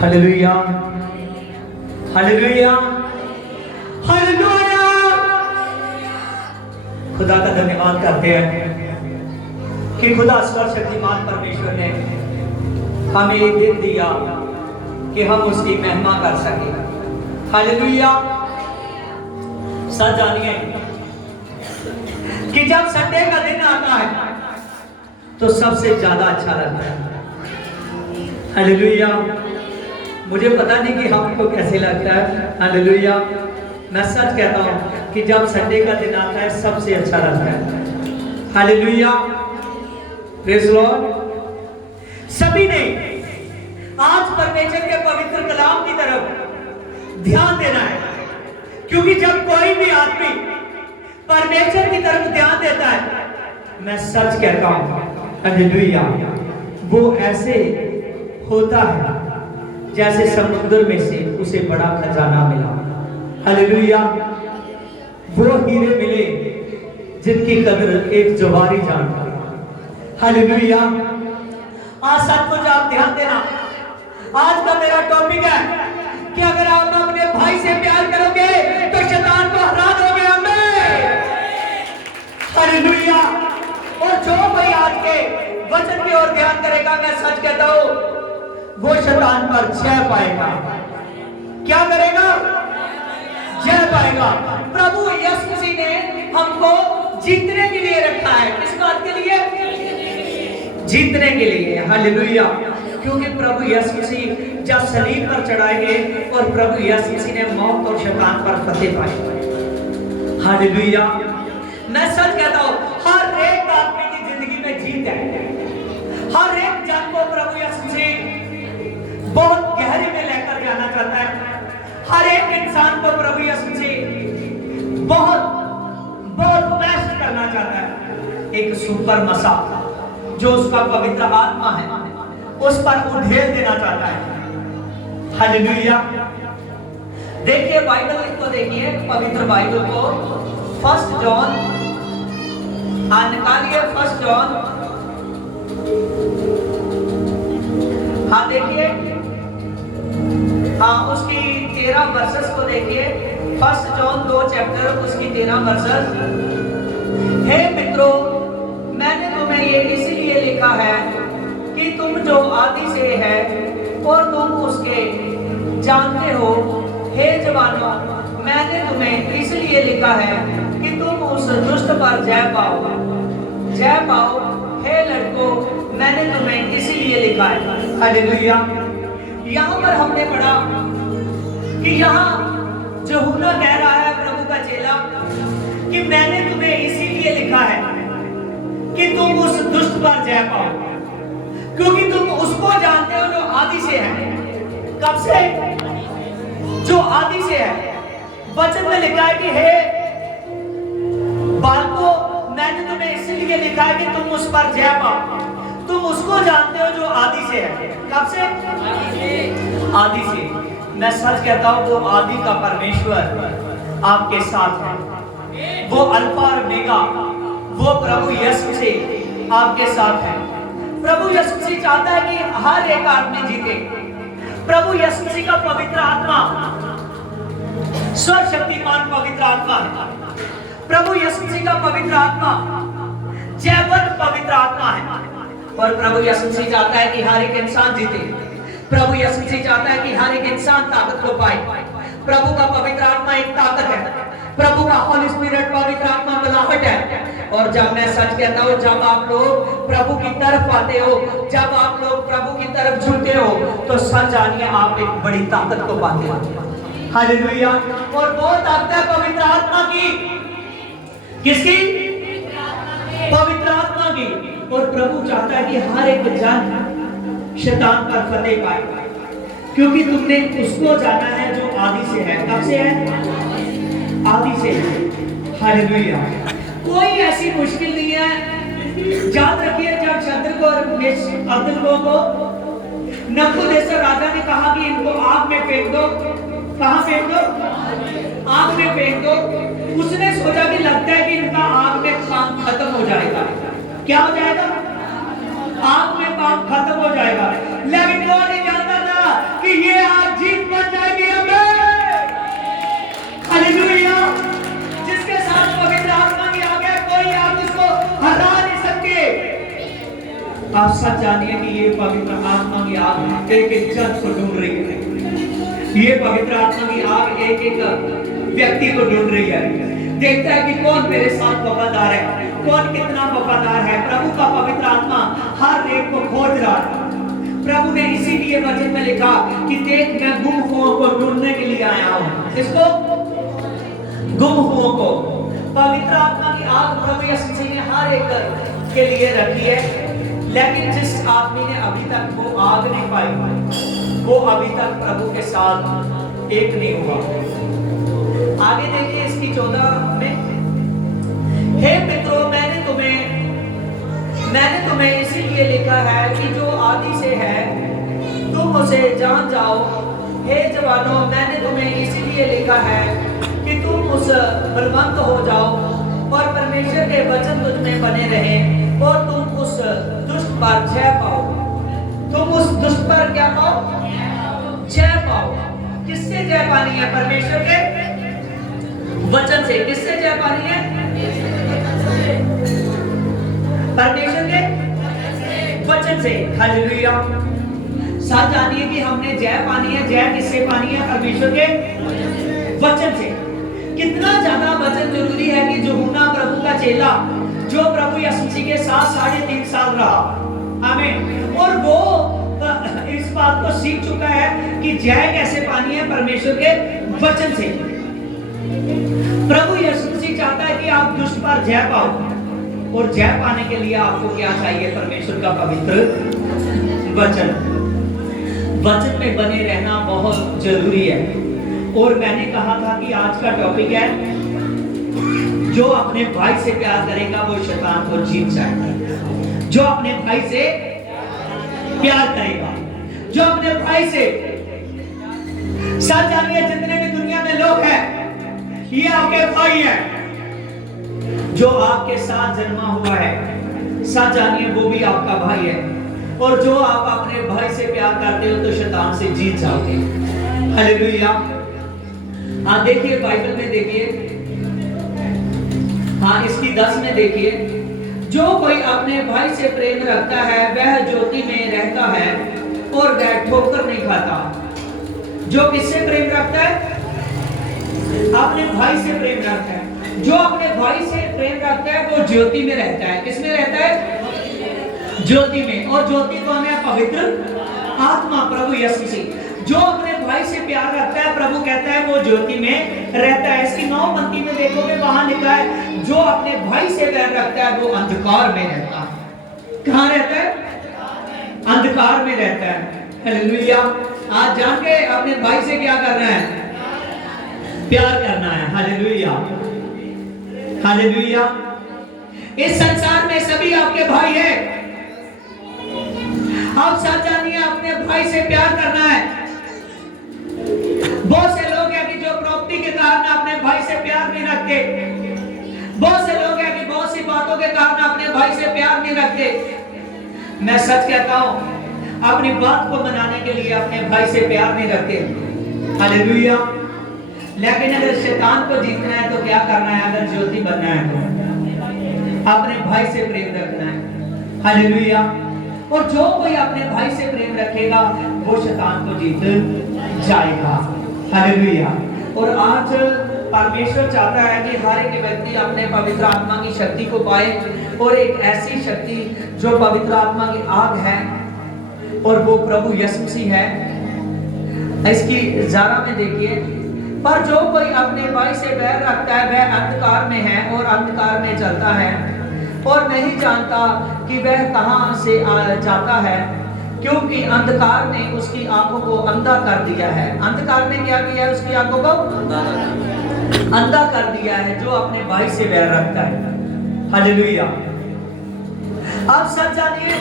Hallelujah, hallelujah, hallelujah. खुदा का धन्यवाद करते हैं कि खुदा सर्वशक्तिमान परमेश्वर ने हमें ये दिन दिया कि हम उसकी महिमा कर सके। हालेलुया। सच जानिए कि जब संडे का दिन आता है तो सबसे ज्यादा अच्छा लगता है। हालेलुया। मुझे पता नहीं कि हमको कैसे लगता है। हालेलुया। मैं सच कहता हूं कि जब संडे का दिन आता है सबसे अच्छा लगता है। हालेलुया। Praise Lord. सभी ने आज परमेश्वर के पवित्र कलाम की तरफ ध्यान देना है, क्योंकि जब कोई भी आदमी परमेश्वर की तरफ ध्यान देता है, मैं सच कहता हूं, हालेलुया, वो ऐसे होता है जैसे समुद्र में से उसे बड़ा खजाना मिला। हालेलुया। वो हीरे मिले जिनकी कदर एक जवारी जानता। हालेलुया। आज सब कुछ आप ध्यान देना। आज का मेरा टॉपिक है कि अगर आप अपने भाई से प्यार करोगे तो शैतान को हरा दोगे। आमीन। हालेलुया। और जो कोई आज के वचन की ओर ध्यान करेगा, मैं सच कहता हूं, वो शैतान पर जय पाएगा। क्या करेगा? जय पाएगा। प्रभु यीशु मसीह ने हमको जीतने के लिए रखा है। किस बात के लिए? जीतने के लिए। हालेलुया। क्योंकि प्रभु यीशु मसीह जब सलीब पर चढ़ाए गए और प्रभु यीशु मसीह ने मौत और शैतान पर फतेह पाई। हालेलुया। मैं सच कहता हूं, हर एक आदमी की जिंदगी में जीत है। हर एक जन को प्रभु यीशु मसीह बहुत गहरे में लेकर जाना चाहता है। हर एक इंसान को प्रभु यीशु मसीह बहुत बेस्ट करना चाहता है। एक सुपर मसा जो उसका पवित्र आत्मा है उस पर उधेल देना चाहता है। हालेलुया। देखिए बाइबल को, देखिए पवित्र बाइबल को, 1 जॉन निकालिए। 1 जॉन, हाँ देखिए, हाँ उसकी 13 वर्सेस को देखिए। 1 जॉन 2 चैप्टर उसकी 13 वर्सेस। हे मित्रों, मैंने तुम्हें ये इसलिए लिखा है कि तुम जो आदि से है और तुम उसके जानते हो। हे जवानों, मैंने तुम्हें इसलिए लिखा है कि तुम उस दुष्ट पर जय पाओ। जय पाओ। हे लड़कों, मैंने तुम्हें इसलिए लिखा है। हालेलुया। यहाँ पर हमने पढ़ा कि यहाँ यूहन्ना कह रहा है, प्रभु का चेला, कि मैंने तुम्हें इसीलिए लिखा है कि तुम उस दुष्ट पर जय पाओ, क्योंकि तुम उसको जानते हो जो आदि से है। कब से? जो आदि से है। वचन में लिखा है कि हे बालकों, मैंने तुम्हें इसलिए लिखा है कि तुम उस पर जय पाओ। तुम उसको जानते हो जो आदि से है। कब से? आदि से। मैं सच कहता हूं, वो आदि का परमेश्वर आपके साथ है। वो अल्फा और ओमेगा, वो प्रभु यीशु से आपके साथ है। प्रभु यीशु से चाहता है कि हर एक आदमी जीते। प्रभु यीशु मसीह का पवित्र आत्मा सर्वशक्तिमान पवित्र आत्मा है। प्रभु यीशु मसीह का पवित्र आत्मा जैवन पवित्र आत्मा है। और प्रभु यीशु मसीह चाहता है कि हर एक इंसान जीते। प्रभु यीशु मसीह चाहता है कि हर एक इंसान ताकत को पाए। प्रभु का पवित्र आत्मा एक ताकत है। प्रभु का होली स्पिरिट पवित्र आत्मा मिलावट है। और जब मैं सच कहता हूँ, जब आप लोग प्रभु की तरफ आते हो, जब आप लोग प्रभु की तरफ झुकते हो, तो सच जानिए आप एक बड़ी ताकत को पाते हो। हालेलुया। और वो ताकत है पवित्र आत्मा की। किसकी? प्रभु चाहता है कि हर एक जन शैतान पर फतेह पाए, क्योंकि तुमने उसको जाना है जो आदि से है। कब से है? आदि से है। हालेलुया। कोई ऐसी मुश्किल नहीं है। याद रखिए, जब शद्रक और अब्दुल्को को नबूकदनेस्सर राजा ने कहा कि इनको आग में फेंक दो, कहां फेंक दो? आग में फेंक दो। उसने सोचा कि लगता है कि इनका आग में काम खत्म हो जाएगा। क्या हो जाएगा? आग में काम खत्म हो जाएगा। लेकिन वो नहीं जानता था कि ये आग जीत बन जाएगी हमें। हालेलुया। जिसके साथ पवित्र आत्मा की आग है, कोई आग उसको हरा नहीं सकती। आप सच जानिए कि ये पवित्र आत्मा की आग एक एक जन को ढूंढ रही है। ये पवित्र आत्मा की आग एक एक व्यक्ति को ढूंढ रही है। देखता है कि कौन मेरे साथ वफादार है, कौन कितना वफादार है। प्रभु का पवित्र आत्मा हर एक को खोज रहा है। प्रभु ने इसीलिए वचन में लिखा कि देख, मैं गुम हुओं को ढूंढने के लिए आया हूं। किसको? गुम हुओं को। पवित्र आत्मा की आग प्रभु यीशु मसीह ने हर एक के लिए रखी है, लेकिन जिस आदमी ने अभी तक वो आग नहीं पाई, वो अभी तक प्रभु के साथ एक नहीं हुआ। आगे देखिए इसकी 14 में, हे मित्रों, मैंने तुम्हें इसीलिए लिखा है कि जो आदि से है तुम उसे जान जाओ। हे जवानों, मैंने तुम्हें इसीलिए लिखा है कि तुम उस बलवंत हो जाओ और परमेश्वर के वचन तुझ में बने रहे और तुम उस दुष्ट पर जय पाओ। तुम उस दुष्ट पर क्या पाओ? जय पाओ। किससे जय पानी है? परमेश्वर के वचन से। किससे जय पानी है? परमेश्वर के वचन से। हालेलुया। साथ जानिए कि हमने जय पानी है। जय किससे पानी है? परमेश्वर के वचन से। कितना ज्यादा वचन जरूरी है कि यूहन्ना प्रभु का चेला, जो प्रभु यीशु मसीह के साथ 3.5 साल रहा, आमीन, और वो इस बात को सीख चुका है कि जय कैसे पानी है? परमेश्वर के वचन से। प्रभु यीशु मसीह चाहता है कि आप दुष्ट पर जय पाओ, और जय पाने के लिए आपको क्या चाहिए? परमेश्वर का पवित्र वचन। वचन में बने रहना बहुत जरूरी है। और मैंने कहा था कि आज का टॉपिक है, जो अपने भाई से प्यार करेगा वो शैतान को जीत जाएगा। जो अपने भाई से प्यार करेगा, जो अपने भाई से, सच जानिए जितने भी दुनिया में लोग हैं, ये आपके भाई हैं। जो आपके साथ जन्मा हुआ है, सच जानिए वो भी आपका भाई है। और जो आप अपने भाई से प्यार करते हो तो शैतान से जीत जाओगे। हालेलुया। हाँ देखिए, बाइबल में देखिए, हाँ इसकी 10 में देखिए, जो कोई अपने भाई से प्रेम रखता है वह ज्योति में रहता है और वह ठोकर नहीं खाता। जो किससे प्रेम रखता है? अपने भाई से प्रेम रखता है। जो अपने भाई से प्रेम रखता है वो ज्योति में रहता है। किसमें रहता है? ज्योति में। और ज्योति कौन है? पवित्र आत्मा, प्रभु यीशु मसीह। जो अपने भाई से प्यार रखता है, प्रभु कहता है वो ज्योति में रहता है। इसकी 9 पंक्ति में देखोगे, वहां लिखा है जो अपने भाई से प्यार रखता है वो अंधकार में रहता है। कहां रहता है? अंधकार में रहता है। हालेलुया। आज जान के अपने भाई से क्या करना है? प्यार करना है। Hallelujah, hallelujah. इस संसार में सभी आपके भाई हैं। आप साथ जानिए, अपने भाई से प्यार करना है। बहुत से लोग हैं कि जो प्रॉपर्टी के कारण अपने भाई से प्यार नहीं रखते। बहुत से लोग हैं कि बहुत सी बातों के कारण अपने भाई से प्यार नहीं रखते। मैं सच कहता हूं, अपनी बात को मनाने के लिए अपने भाई से प्यार नहीं रखते। हालेलुया। लेकिन अगर शैतान को जीतना है तो क्या करना है? अगर ज्योति बनना है तो अपने भाई से प्रेम रखना है। हालेलुया। और जो कोई अपने भाई से प्रेम रखेगा वो शैतान को जीत जाएगा। हालेलुया। और आज परमेश्वर चाहता है कि हर एक व्यक्ति अपने पवित्र आत्मा की शक्ति को पाए, और एक ऐसी शक्ति जो पवित्र आत्मा की आग है, और वो प्रभु यीशु मसीह है। इसकी ज़ारा में देखिए, पर जो कोई अपने भाई से बैर रखता है वह अंधकार में है और अंधकार में चलता है और नहीं जानता कि वह कहां से जाता है, क्योंकि अंधकार ने उसकी आंखों को अंधा कर दिया है। अंधकार ने क्या किया है? उसकी आंखों को अंधा कर दिया है, जो अपने भाई से बैर रखता है। हालेलुया। आप सच जानिए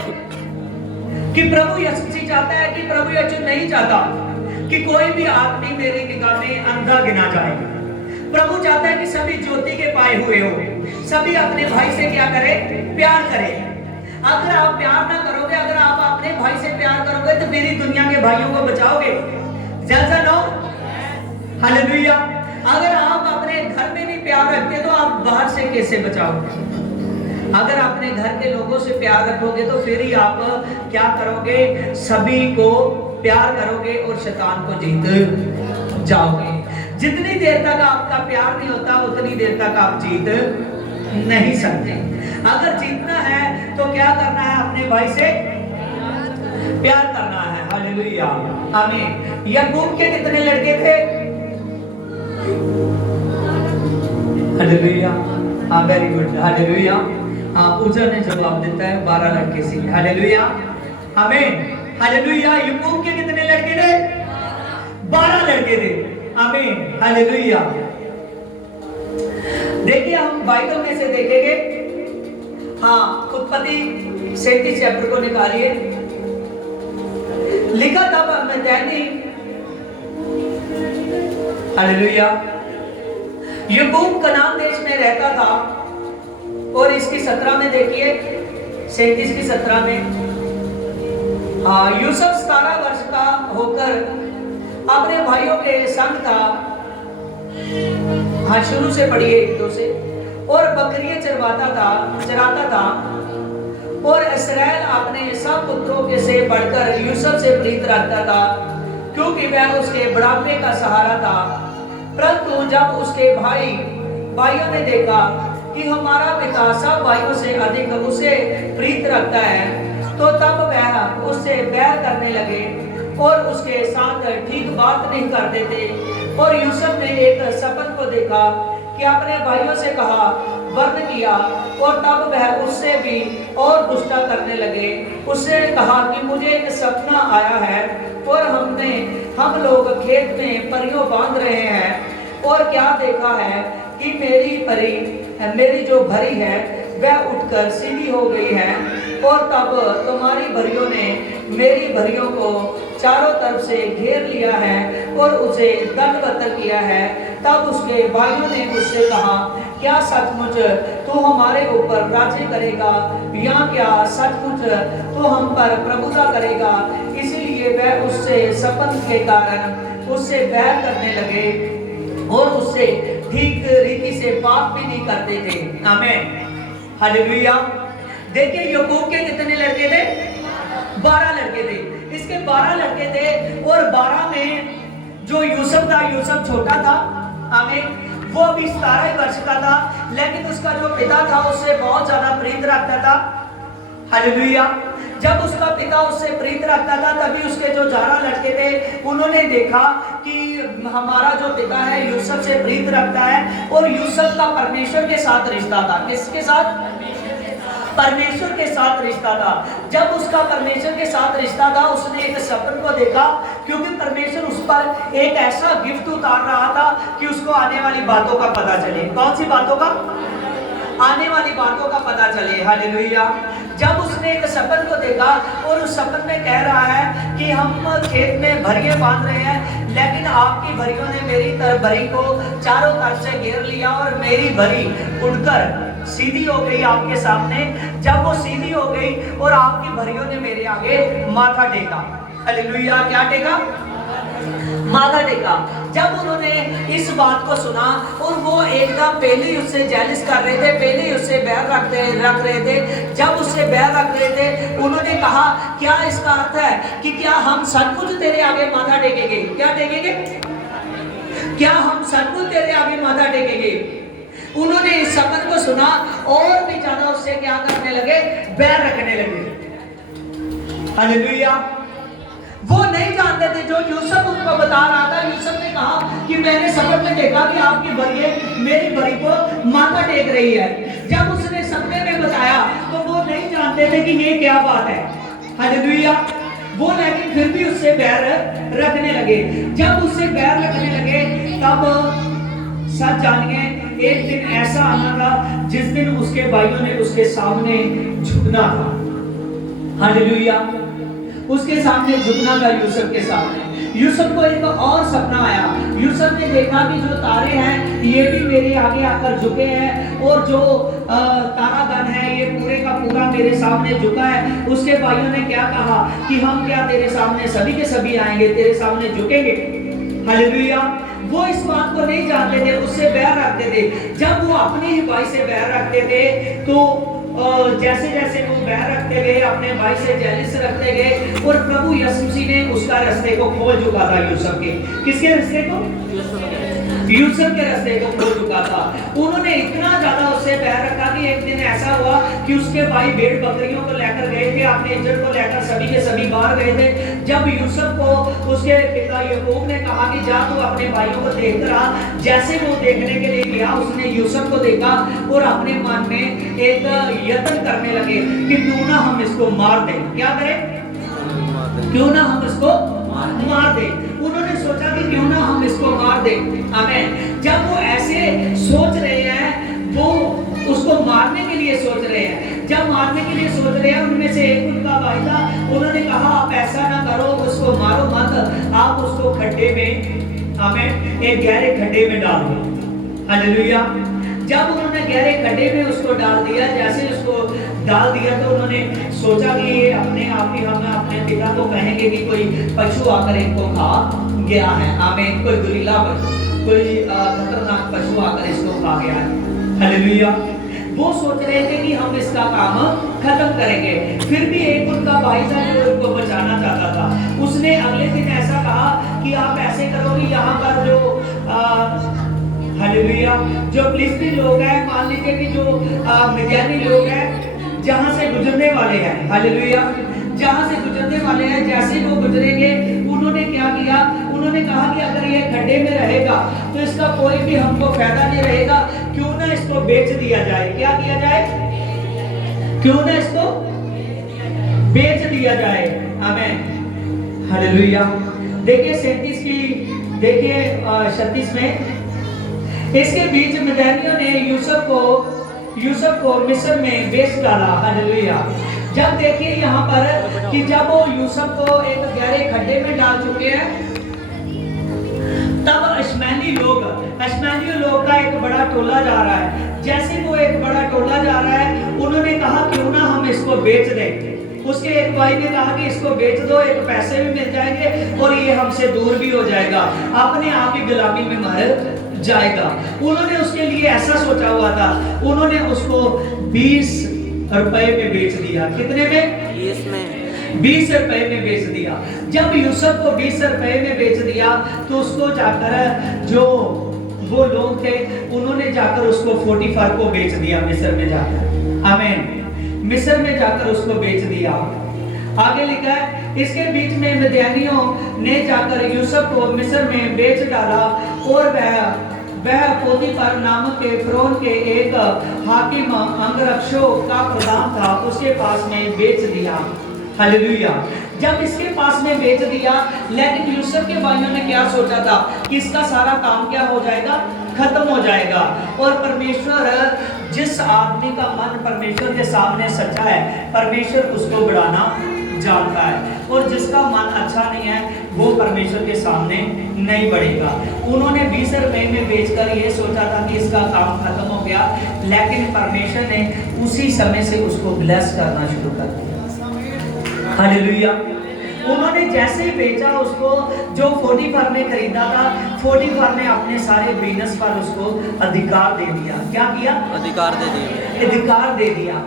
कि प्रभु यीशु चाहता है कि प्रभु यीशु नहीं चाहता कि कोई भी आदमी मेरी निगाह में अंधा गिना जाए। प्रभु चाहता है कि सभी ज्योति के पाए हुए हो, सभी अपने भाई से क्या करे? प्यार करे। अगर आप प्यार ना करोगे, अगर आप अपने भाई से प्यार करोगे तो मेरी दुनिया के भाइयों को बचाओगे। जैसा नो हालेलुया। अगर आप अपने घर में भी प्यार रखते तो आप बाहर से कैसे बचाओगे? अगर अपने घर के लोगों से प्यार रखोगे तो फिर ही आप क्या करोगे? सभी को प्यार करोगे और शैतान को जीत जाओगे। जितनी देर तक आपका प्यार नहीं होता उतनी देर तक आप जीत नहीं सकते। अगर जीतना है तो क्या करना है? अपने भाई से प्यार करना है। हालेलुया, आमीन। याकूब के कितने लड़के थे? हालेलुया, हाँ, वेरी गुड, हालेलुया। हाँ, पूजा ने जवाब देता है 12 लड़के से। हालेलुया, आमीन, हालेलुया। याकूब के कितने लड़के थे? 12 लड़के थे। आमीन, हालेलुया। देखिए, हम बाइबल में से देखेंगे। हाँ, उत्पत्ति 37 चैप्टर को निकालिए। लिखा था मैदानी, हालेलुया, याकूब कनान देश में रहता था। और इसकी 17 में देखिए, 37 की 17 में, हाँ, यूसुफ 17 वर्ष का होकर अपने भाइयों के संग था। हाँ, शुरू से पढ़िए 1-2 से। और बकरियां चराता था। और इस्राएल अपने सब पुत्रों के से बढ़कर यूसुफ से प्रीत रखता था, क्योंकि वह उसके बुढ़ापे का सहारा था। परंतु जब उसके भाइयों ने देखा कि हमारा पिता सब भाइयों से अधिक उसे प्रीत रखता है, तो तब वह उससे बैर करने लगे और उसके साथ ठीक बात नहीं करते थे। और यूसुफ ने एक सपन को देखा कि अपने भाइयों से कहा, वर्ण किया, और तब वह उससे भी और दुष्टा करने लगे। उसने कहा कि मुझे एक सपना आया है और हम लोग खेत में परियों बांध रहे हैं, और क्या देखा है कि मेरी जो भरी है वह उठकर सीधी हो गई है, और तब तुम्हारी भरियों ने मेरी भरियों को चारों तरफ से घेर लिया है और उसे दंडवत किया है। तब उसके भाइयों ने उससे कहा, क्या सचमुच तू हमारे ऊपर राज्य करेगा, या क्या सचमुच तू हम पर प्रभुता करेगा? इसलिए वह उससे सपन के कारण उससे बैर करने लगे और उससे ठीक रीति से पाप भी नहीं करते थे। आमीन, हालेलुया। देखिए, याकूब के कितने लड़के थे? 12 लड़के थे। इसके 12 लड़के थे, और 12 में जो यूसुफ था, यूसुफ छोटा था। आमीन, वो अभी 17 वर्ष का था, लेकिन उसका जो पिता था उससे बहुत ज्यादा प्रीत रखता था। हालेलुया। जब उसका पिता उससे प्रीत रखता था, तभी उसके जो 11 लड़के थे उन्होंने देखा कि हमारा जो पिता है यूसुफ से प्रीत रखता है, और यूसुफ का परमेश्वर के साथ रिश्ता था। किसके साथ? परमेश्वर के साथ रिश्ता था। जब उसका परमेश्वर के साथ रिश्ता था, उसने एक सपन को देखा, क्योंकि परमेश्वर उस पर एक ऐसा गिफ्ट उतार रहा था कि उसको आने वाली बातों का पता चले। कौन सी बातों का? आने वाली बातों का पता चले। हालेलुया। जब उसने एक सपन को देखा, और उस सपन में कह रहा है कि हम खेत में भरियां बांध रहे हैं, लेकिन आपकी भरियों ने मेरी भरी को चारों तरफ से घेर लिया, और मेरी भरी उड़कर सीधी हो गई आपके सामने। जब वो सीधी हो गई और आपकी भरियों ने मेरे आगे माथा टेका। हालेलुया। क्या टेका? माथा टेका। जब उन्होंने इस बात को सुना, और वो एकदम पहले ही उससे जेलस कर रहे थे, पहले ही उससे बैर रख रहे थे। जब उससे बैर रख रहे थे, उन्होंने कहा, क्या इसका अर्थ है कि क्या हम सचमुच तेरे आगे माथा टेकेंगे? क्या टेकेंगे? क्या हम सचमुच तेरे आगे माथा टेकेंगे? उन्होंने इस सपन को सुना और भी ज्यादा उससे क्या करने लगे? बैर रखने लगे। हालेलुया। वो नहीं जानते थे, जो यूसुफ उनको बता रहा था। यूसुफ ने कहा कि मैंने सपने में देखा कि आपकी भरी मेरी भरी को माथा टेक रही है। जब उसने सपने में बताया, तो जानते थे कि ये क्या बात है। हालेलुया। वो लेकिन फिर भी उससे बैर रखने लगे। जब उससे बैर रखने लगे तब सच जानिए एक दिन ऐसा आना था जिस दिन उसके भाइयों ने उसके सामने झुकना था। हालेलुया। उसके सामने झुकना था, यूसुफ के सामने। यूसुफ को एक और सपना आया। यूसुफ ने देखा कि जो तारे हैं ये भी मेरे आगे आकर झुके हैं और जो तारागण है ये पूरे का पूरा मेरे सामने झुका है। उसके भाइयों ने क्या कहा कि हम क्या तेरे सामने सभी के सभी आएंगे, तेरे सामने झुकेंगे। हालेलुया। वो इस बात को नहीं जानते थे, उससे बैर रखते थे। जब वो अपने ही भाई से बैर रखते थे तो जैसे जैसे वो बैर रखते गए, अपने भाई से जेलिस रखते गए, और प्रभु यीशु मसीह ने उसका रास्ते को खोल चुका था। यूसुफ के किसके रास्ते को? यूसुफ के रास्ते को खोल चुका था। उन्होंने इतना ज्यादा उससे बैर रखा कि एक दिन ऐसा हुआ कि उसके भाई भेड़ बकरियों को लेकर गए थे, अपने इज्जत को लेकर सभी के सभी बाहर गए थे। जब यूसुफ को उसके पिता याकूब ने कहा कि जा तू अपने भाइयों को देख रहा, जैसे वो देखने के लिए गया उसने यूसुफ को देखा और अपने मन में एक यत्न करने लगे कि क्यों ना हम इसको मार दें। क्या करें? क्यों ना हम इसको मार दें। उन्होंने सोचा कि क्यों ना हम इसको मार दें। आमीन। जब वो ऐसे सोच रहे हैं, वो उसको मारने के लिए सोच रहे हैं। जब मारने के लिए सोच रहे हैं, उनमें से एक उनका भाई था, उन्होंने कहा आप ऐसा ना करो, उसको मारो मत, आप उसको खड्डे में, आमीन, एक गहरे खड्डे में डाल दो। हालेलुया। जब उन्होंने गहरे खड्डे में उसको डाल दिया, जैसे उसको डाल दिया तो उन्होंने सोचा कि ये अपने आप ही हम अपने पिता को कहेंगे कि कोई पशु आकर इनको खा गया है। आमीन। कोई गुरीला कोई खतरनाक पशु आकर इसको खा गया है। हालेलुया। वो सोच रहे थे कि हम इसका काम खत्म करेंगे। फिर भी एक उनका भाई था जो उनको बचाना चाहता था। उसने अगले दिन ऐसा कहा कि आप ऐसे करो कि यहाँ पर जो हालेलुया जो फिलिस्तीन लोग हैं, मान लीजिए कि जो मिद्यानी लोग हैं जहां से गुजरने वाले हैं, हालेलुया, जहां से गुजरने वाले हैं, जैसे वो गुजरेंगे उन्होंने क्या किया, उन्होंने कहा कि अगर ये खड्डे में रहेगा तो इसका कोई भी हमको फायदा नहीं रहेगा, क्यों ना इसको बेच दिया जाए। क्या किया जाए? क्यों ना इसको बेच दिया जाए। आमीन। हालेलुया। देखिए 37 की, देखिए 36 में, इसके बीच मिद्यानियों ने यूसुफ को मिस्र में बेच डाला। हालेलुया। जब देखिए यहाँ पर कि जब वो यूसुफ को एक गहरे खड्डे में डाल चुके हैं, तब अश्मैनी लोग का एक बड़ा टोला जा रहा है। जैसे वो एक बड़ा टोला जा रहा है, उन्होंने कहा क्यों ना हम इसको बेच दें। उसके एक भाई ने कहा कि इसको बेच दो, एक पैसे भी मिल जाएंगे और ये हमसे दूर भी हो जाएगा, अपने आप ही गुलामी में मर जाएगा। उन्होंने उसके लिए ऐसा सोचा हुआ था। उन्होंने उसको 20 रुपए में बेच दिया। कितने में? 20 रुपए में बेच दिया। जब यूसुफ को 20 रुपए में बेच दिया तो उसको जाकर जो वो लोग थे उन्होंने जाकर उसको 44 को बेच दिया मिस्र में जाकर। आमीन। मिस्र में जाकर उसको बेच दिया। आगे लिखा है इसके बीच में मिद्यानियों ने जाकर यूसुफ को मिस्र में बेच डाला और वह पोतीफर नामक के फिरौन के एक हाकिम अंगरक्षकों का प्रधान था, उसके पास में बेच दिया। हालेलुया। जब इसके पास में बेच दिया, लेकिन यूसुफ के भाइयों ने क्या सोचा था कि इसका सारा काम क्या हो जाएगा? खत्म हो जाएगा। और परमेश्वर, जिस आदमी का मन परमेश्वर के सामने सच्चा है, परमेश्वर उसको बढ़ाना जानता है, और जिसका मन अच्छा नहीं है वो परमेश्वर के सामने नहीं बढ़ेगा। उन्होंने 20 रुपए में बेचकर ये सोचा था कि इसका काम खत्म हो गया, लेकिन परमेश्वर ने उसी समय से उसको ब्लेस करना शुरू कर दिया। हालेलुया। उन्होंने जैसे ही बेचा उसको, जो 44 ने खरीदा था, 44 ने अपने सारे बिजनेस पर उसको अधिकार दे दिया। क्या किया? अधिकार दे दिया।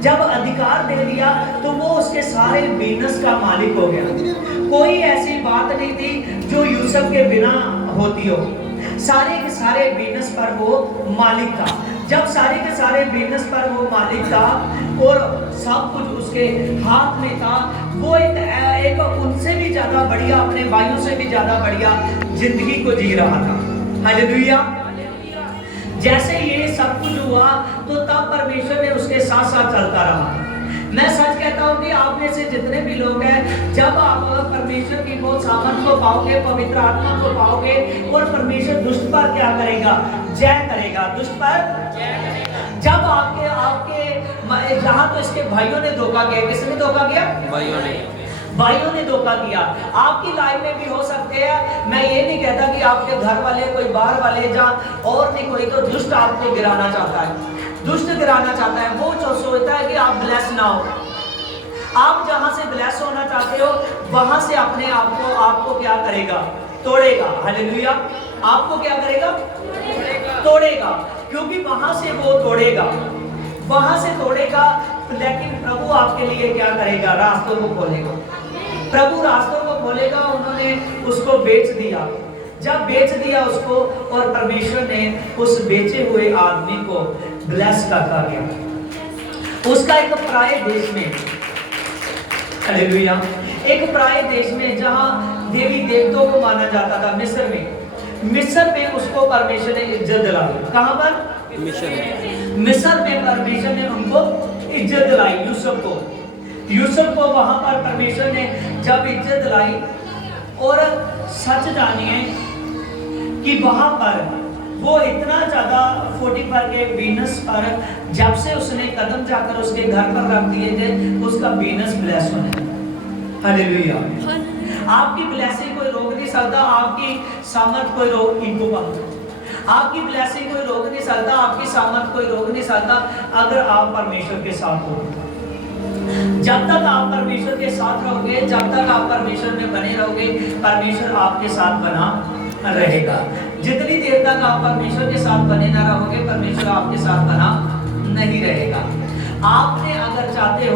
जब अधिकार दे दिया तो वो उसके सारे बिजनेस का मालिक हो गया। कोई ऐसी बात नहीं थी जो यूसुफ के बिना होती हो। सारे के सारे बिजनेस पर वो मालिक था। जब सारे के सारे बिजनेस पर वो मालिक था और सब कुछ उसके हाथ में था, वो एक उनसे भी ज्यादा बढ़िया, अपने भाइयों से भी ज्यादा बढ़िया जिंदगी को जी रहा था। हालेलुया। जैसे ये सब कुछ हुआ तो तब परमेश्वर ने उसके साथ साथ चलता रहा। मैं सच कहता हूँ कि आप में से जितने भी लोग हैं, जब आप परमेश्वर की वो सामर्थ को पाओगे, पवित्र आत्मा को पाओगे, और परमेश्वर दुष्ट पर क्या करेगा? जय करेगा, दुष्ट पर जय करेगा। जब आपके जहाँ तो इसके भाइयों ने धोखा किया, किसने धोखा किया? भाइयों ने धोखा किया। आपकी लाइफ में भी हो सकते हैं। मैं ये नहीं कहता कि आपके घर वाले, कोई बाहर वाले, जहाँ और नहीं कोई, तो दुष्ट आपको गिराना चाहता है, दुष्ट गिराना चाहता है। वो जो सोचता है कि आप ब्लेस ना हो। आप जहां से ब्लेस होना चाहते हो, वहां से अपने आपको क्या करेगा? तोड़ेगा। हालेलुया। आपको क्या करेगा? तोड़ेगा। क्योंकि वहां से वो तोड़ेगा, वहां से तोड़ेगा। लेकिन प्रभु आपके लिए क्या करेगा? रास्तों को खोलेगा। प्रभु रास्तों को खोलेगा। उन्होंने उसको बेच दिया। जब बेच दिया उसको, और परमेश्वर ने उस बेचे हुए आदमी को ब्लेस करता गया। उसका एक पराये देश में, हालेलुया, एक पराये देश में जहां देवी देवताओं को माना जाता था, मिस्र में उसको परमेश्वर ने इज्जत दिलाई। कहां पर? मिस्र में परमेश्वर ने उनको इज्जत दिलाई। यूसुफ को वहां पर परमेश्वर ने जब इज्जत दिलाई, और सच जानिए कि वहां पर वो इतना ज्यादा पोटीफर के बीनस पर, जब से उसने कदम जाकर उसके घर पर रख दिए थे, उसका बीनस ब्लेस होने। हालेलुया। आपकी ब्लेसिंग कोई रोक नहीं सकता, आपकी सामर्थ कोई रोक इनको आपकी ब्लेसिंग कोई रोक नहीं सकता, आपकी सामर्थ कोई रोक नहीं सकता, अगर आप परमेश्वर के साथ हो। जब तक आप परमेश्वर के साथ रहोगे, जब तक आप परमेश्वर में बने रहोगे, परमेश्वर आपके साथ बना रहेगा। जितनी देर तक आप परमेश्वर के साथ बने ना रहोगे, परमेश्वर आपके साथ बना नहीं रहेगा। आप अगर चाहते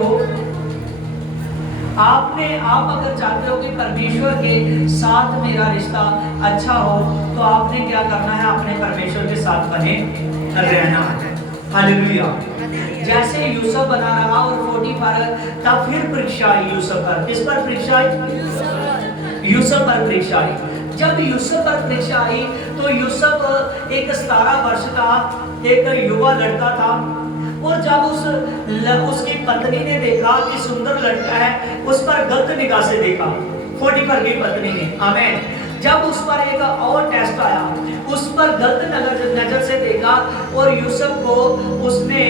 हो कि परमेश्वर के साथ मेरा रिश्ता अच्छा हो, तो आपने क्या करना है? अपने परमेश्वर के साथ बने रहना है। हालेलुया। जैसे यूसुफ बना रहा और 40 पर, तब फिर परीक्षा आई यूसुफ पर। किस पर परीक्षा आई? यूसुफ पर परीक्षा आई। जब यूसुफ पर परीक्षा आई, तो यूसुफ एक 17 वर्ष का एक युवा लड़का था, और जब उसकी पत्नी ने देखा कि सुंदर लड़का है, उस पर गलत निगाह से देखा, पोटीफर की पत्नी ने। आमीन। जब उस पर एक और टेस्ट आया, उस पर गलत नजर से देखा, और यूसुफ को उसने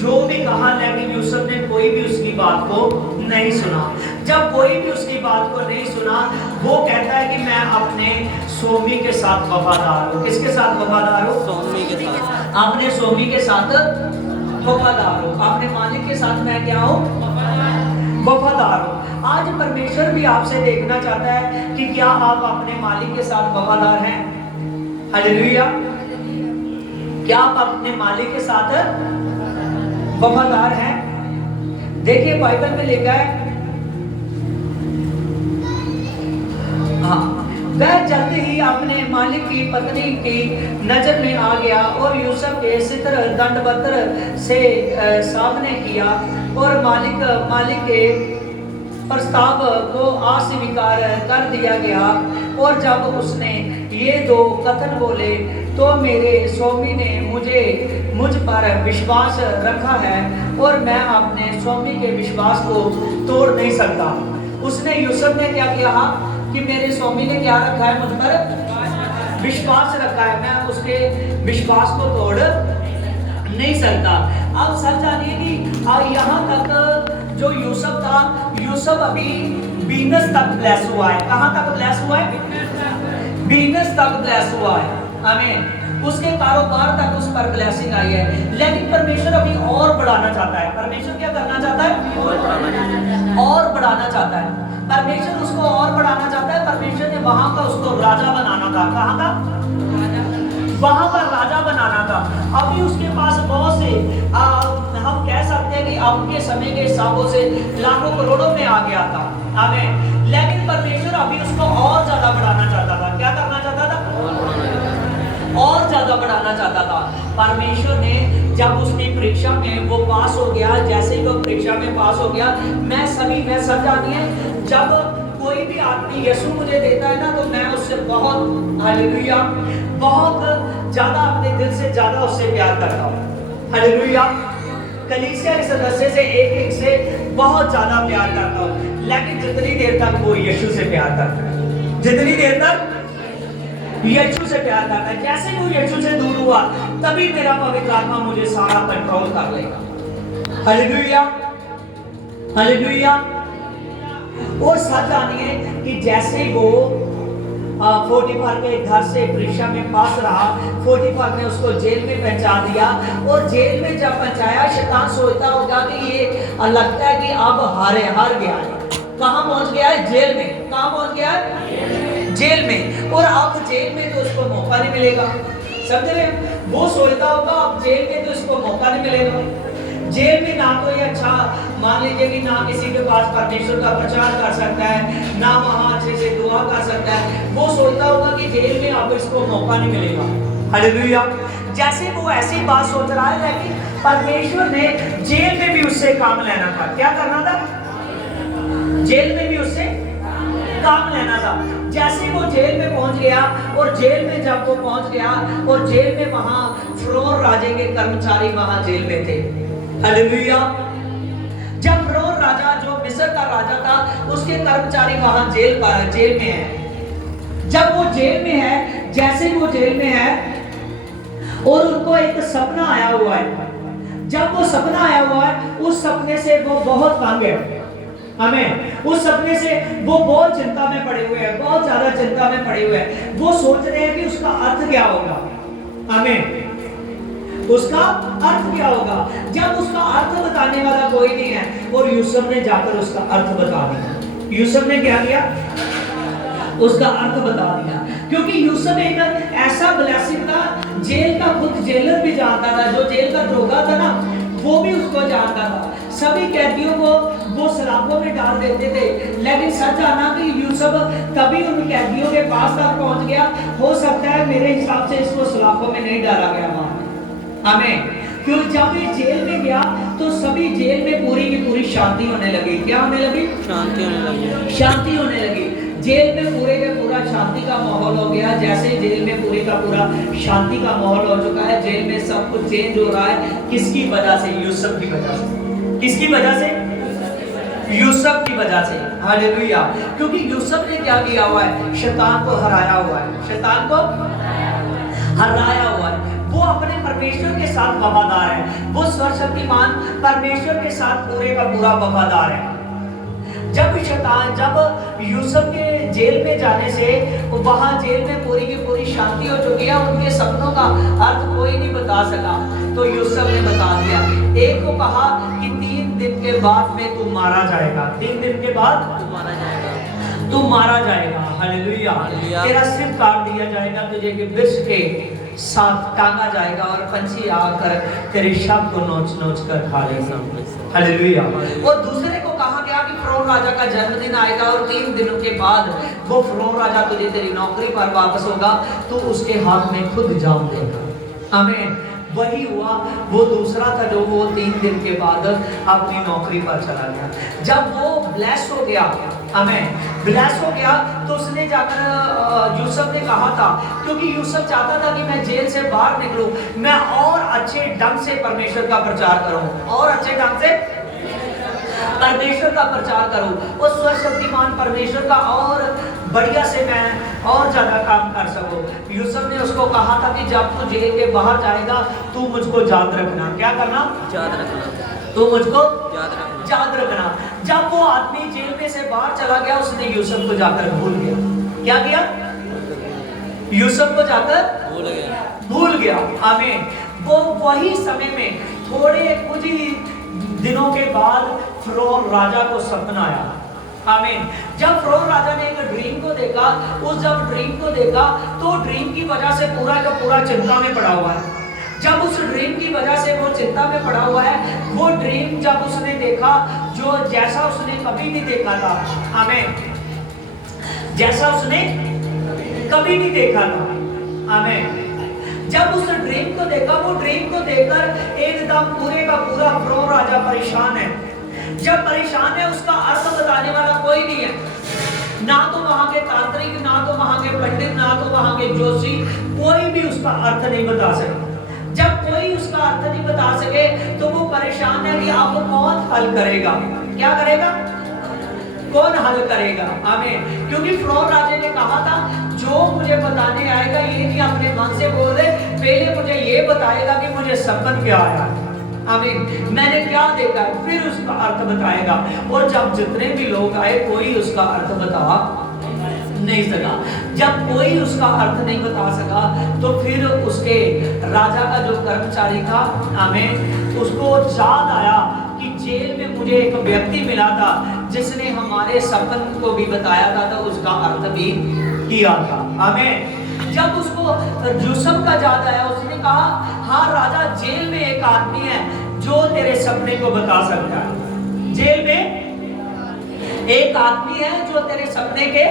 जो भी कहा, लेकिन यूसुफ ने कोई भी उसकी बात को नहीं सुना। जब कोई भी उसकी बात को नहीं सुना, वो कहता है कि मैं अपने स्वामी के साथ वफादार हूँ। किसके साथ वफादार हूँ? स्वामी के साथ। अपने स्वामी के साथ वफादार हूँ। अपने मालिक के साथ मैं क्या हूँ? वफादार हूँ। आज परमेश्वर भी आपसे देखना चाहता है कि क्या आप अपने मालिक के साथ वफादार हैं। हालेलुया। क्या आप अपने मालिक के साथ वफादार हैं? देखिए बाइबल में लिखा है, वह जल्द ही अपने मालिक की पत्नी की नजर में आ गया, और यूसुफ के सितर दंडवत से सामने किया, और मालिक के प्रस्ताव को अस्वीकार कर दिया गया। और जब उसने ये दो कथन बोले, तो मेरे स्वामी ने मुझ पर विश्वास रखा है, और मैं अपने स्वामी के विश्वास को तोड़ नहीं सकता। उसने, यूसुफ ने क्या किया कि मेरे स्वामी ने क्या रखा है? मुझ पर विश्वास रखा है, मैं उसके विश्वास को तोड़ नहीं सकता। अब सच जानिए कि यहाँ तक जो यूसुफ था, यूसुफ अभी बीनस तक ब्लेस हुआ है। कहाँ तक ब्लेस हुआ है? बीनस तक ब्लेस हुआ है। आमीन। उसके कारोबार तक उस पर ब्लेसिंग आई है, लेकिन परमेश्वर अभी और बढ़ाना चाहता है। परमेश्वर क्या करना चाहता है? और बढ़ाना चाहता है। परमेश्वर उसको और बढ़ाना चाहता है। परमेश्वर ने वहां का उसको राजा बनाना था। कहां का? वहां पर राजा बनाना था। अभी उसके पास बहुत से हम कह सकते हैं कि आपके समय के हिसाबों से लाखों करोड़ों में आ गया था। आमीन। लेकिन परमेश्वर अभी उसको और ज्यादा बढ़ाना चाहता था। क्या करना चाहता था? और ज्यादा बढ़ाना चाहता था। परमेश्वर ने जब उसकी परीक्षा में वो पास हो गया, जैसे ही वो परीक्षा में पास हो गया, मैं सब जानिए, जब कोई भी आदमी यीशु मुझे देता है ना, तो मैं उससे बहुत, हालेलुया, बहुत ज्यादा, अपने दिल से ज्यादा उससे प्यार करता हूँ। हालेलुया। कलीसिया के सदस्य से एक एक से बहुत ज्यादा प्यार करता हूँ, लेकिन जितनी देर तक वो यीशु से प्यार करता है, जितनी देर तक यीशु से प्यार करता है, जैसे वो यीशु से दूर हुआ तभी मेरा पवित्र आत्मा मुझे सारा कंट्रोल कर लेगा। Hallelujah, hallelujah. और सच जानिए कि जैसे वो पोटीफर के घर से प्रीशा में पास रहा, पोटीफर ने उसको जेल में पहुंचा दिया, और जेल में जब पहुंचाया शैतान सोचता होगा कि ये लगता है कि अब हार गया है। कहाँ पहुंच गया है? जेल में। कहाँ पहुंच गया है? जेल में। और अब जेल में तो उसको मौका नहीं मिलेगा, समझ रहे? वो सोचता होगा अब जेल में तो इसको मौका नहीं मिलेगा। जेल में ना तो ये अच्छा, मान लीजिए कि ना किसी के पास परमेश्वर का प्रचार कर सकता है, ना वहां अच्छे से दुआ कर सकता है। वो सोचता होगा कि जेल में अब इसको मौका नहीं मिलेगा। हालेलुया। जैसे वो ऐसी बात सोच रहा है, लेकिन परमेश्वर ने जेल में भी उससे काम लेना था। क्या करना था? जेल में भी उससे काम लेना था। जैसे वो जेल में पहुंच गया, और जेल में जब वो पहुंच गया, और जेल में वहां फिरौन राजे के कर्मचारी वहां जेल में थे। हालेलुया। जब फिरौन राजा जो मिस्र का राजा था, उसके कर्मचारी वहां जेल में है। जब वो जेल में है, जैसे वो जेल में है और उनको एक सपना आया हुआ है। जब वो सपना आया हुआ है, उस सपने से वो बहुत तंग है। हमें उस सपने से वो बहुत चिंता में पड़े हुए हैं, बहुत ज्यादा चिंता में पड़े हुए हैं। वो सोच रहे हैं कि उसका अर्थ क्या होगा। हमें उसका अर्थ क्या होगा, जब उसका अर्थ बताने वाला कोई नहीं है, और यूसुफ ने जाकर उसका अर्थ बता दिया। यूसुफ ने क्या किया? उसका अर्थ बता दिया। क्योंकि यूसुफ एक ऐसा ब्लेसिंग था, जेल का खुद जेलर भी जानता था, जो जेल का दरोगा था ना, वो भी उसको जानता था। सभी कैदियों को वो सलाखों में डाल देते थे, लेकिन सच आना कि यूसुफ तभी उन कैदियों के पास तक पहुंच गया। हो सकता है मेरे हिसाब से इसको सलाखों में नहीं डाला गया वहां हमें, क्यों? जब ये जेल में गया तो सभी जेल में पूरी की पूरी शांति होने लगी। क्या होने लगी? शांति होने लगी। शांति होने लगी। जेल में पूरे का पूरा शांति का माहौल हो गया। जैसे जेल में पूरे का पूरा शांति का माहौल हो चुका है, जेल में सब कुछ चेंज हो रहा है। किसकी वजह से? यूसुफ की वजह से। किसकी वजह से? यूसुफ की वजह से। हालेलुया। क्योंकि यूसुफ ने क्या किया हुआ है? शैतान को हराया हुआ है। शैतान को हराया हुआ है। वो अपने परमेश्वर के साथ वफादार है। वो सर्वशक्तिमान परमेश्वर के साथ पूरे का पूरा वफादार है। जब यूसुफ के जेल में जाने से वहां जेल में पूरी की पूरी शांति हो चुकी है, उनके सपनों का अर्थ कोई नहीं बता सका, तो यूसुफ ने बता दिया। एक को कहा कि 3 दिन के बाद में तू मारा जाएगा। 3 दिन के बाद तू मारा जाएगा, तू मारा जाएगा। हालेलुया। तेरा सिर काट दिया जाएगा, तुझे के विष के साथ टांगा जाएगा, और पंछी आकर तेरे शव को नोच नोच कर खा लेगा। हालेलुया। और दूसरे को कहा गया कि फिरौन राजा का जन्मदिन आएगा, और 3 दिनों के बाद वो फिरौन राजा तुझे तेरी नौकरी पर वापस होगा, तो उसके हाथ में खुद जाम देगा। आमीन। वही हुआ। वो दूसरा था जो वो 3 दिन के बाद अपनी नौकरी पर चला गया। जब वो ब्लेस हो गया, हमें ब्लेस हो गया, तो उसने जाकर यूसुफ ने कहा था, क्योंकि यूसुफ चाहता था कि मैं जेल से बाहर निकलूं, मैं और अच्छे ढंग से परमेश्वर का प्रचार करूं, और अच्छे ढंग से परमेश्वर का प्रचार करूं, और सर्वशक्तिमान परमेश्वर का और बढ़िया से मैं और ज्यादा काम कर सकूं। यूसुफ ने उसको कहा था कि जब तू जेल के बाहर जाएगा, तू मुझको याद रखना। क्या करना? याद रखना। तू मुझको याद रखना। जब वो आदमी जेल में से बाहर चला गया, उसने यूसुफ को जाकर भूल गया। क्या किया? यूसुफ को जाकर भूल गया। आमीन। वो वही समय में थोड़े कुछ ही दिनों के बाद फिरौन राजा को सपना आया। आमीन। जब फिरौन राजा ने एक ड्रीम को देखा, जब ड्रीम को देखा, तो ड्रीम की वजह से पूरा का पूरा चिंता में पड़ा हुआ है। जब उस ड्रीम की वजह से वो चिंता में पड़ा हुआ है, वो ड्रीम जब उसने देखा, जो जैसा उसने कभी नहीं देखा था, आमीन, जैसा उसने कभी नहीं देखा था, आमीन। जब उस ड्रीम को देखा, वो ड्रीम को देखकर एकदम पूरे का पूरा फिरौन राजा परेशान है। जब परेशान है, उसका अर्थ बताने वाला कोई नहीं है, ना तो वहां के तांत्रिक, ना तो वहां के पंडित, ना तो वहां के जोशी, कोई भी उसका अर्थ नहीं बता सका। जब कोई उस उसका अर्थ नहीं बता सके तो वो परेशान है कि अब कौन हल करेगा, क्या करेगा, कौन हल करेगा। आमीन। क्योंकि फिरौन राजा ने कहा था जो मुझे बताने आएगा ये नहीं अपने मन से बोल दे, पहले मुझे ये बताएगा कि मुझे सपन क्या आया, आमीन, मैंने क्या देखा है, फिर उसका अर्थ बताएगा। और जब जितने भी लोग आए कोई उसका अर्थ बता नहीं सका। जब कोई उसका अर्थ नहीं बता सका तो फिर उसके राजा का जो कर्मचारी था, आमीन, उसको याद आया कि जेल में मुझे एक व्यक्ति मिला था जिसने हमारे सपन को भी बताया था, तो उसका अर्थ भी किया था। आमीन। जब उसको यूसुफ का याद आया, उसने कहा हाँ राजा, जेल में एक आदमी है जो तेरे सपने को बता सकता है। जेल में एक आदमी है जो तेरे सपने के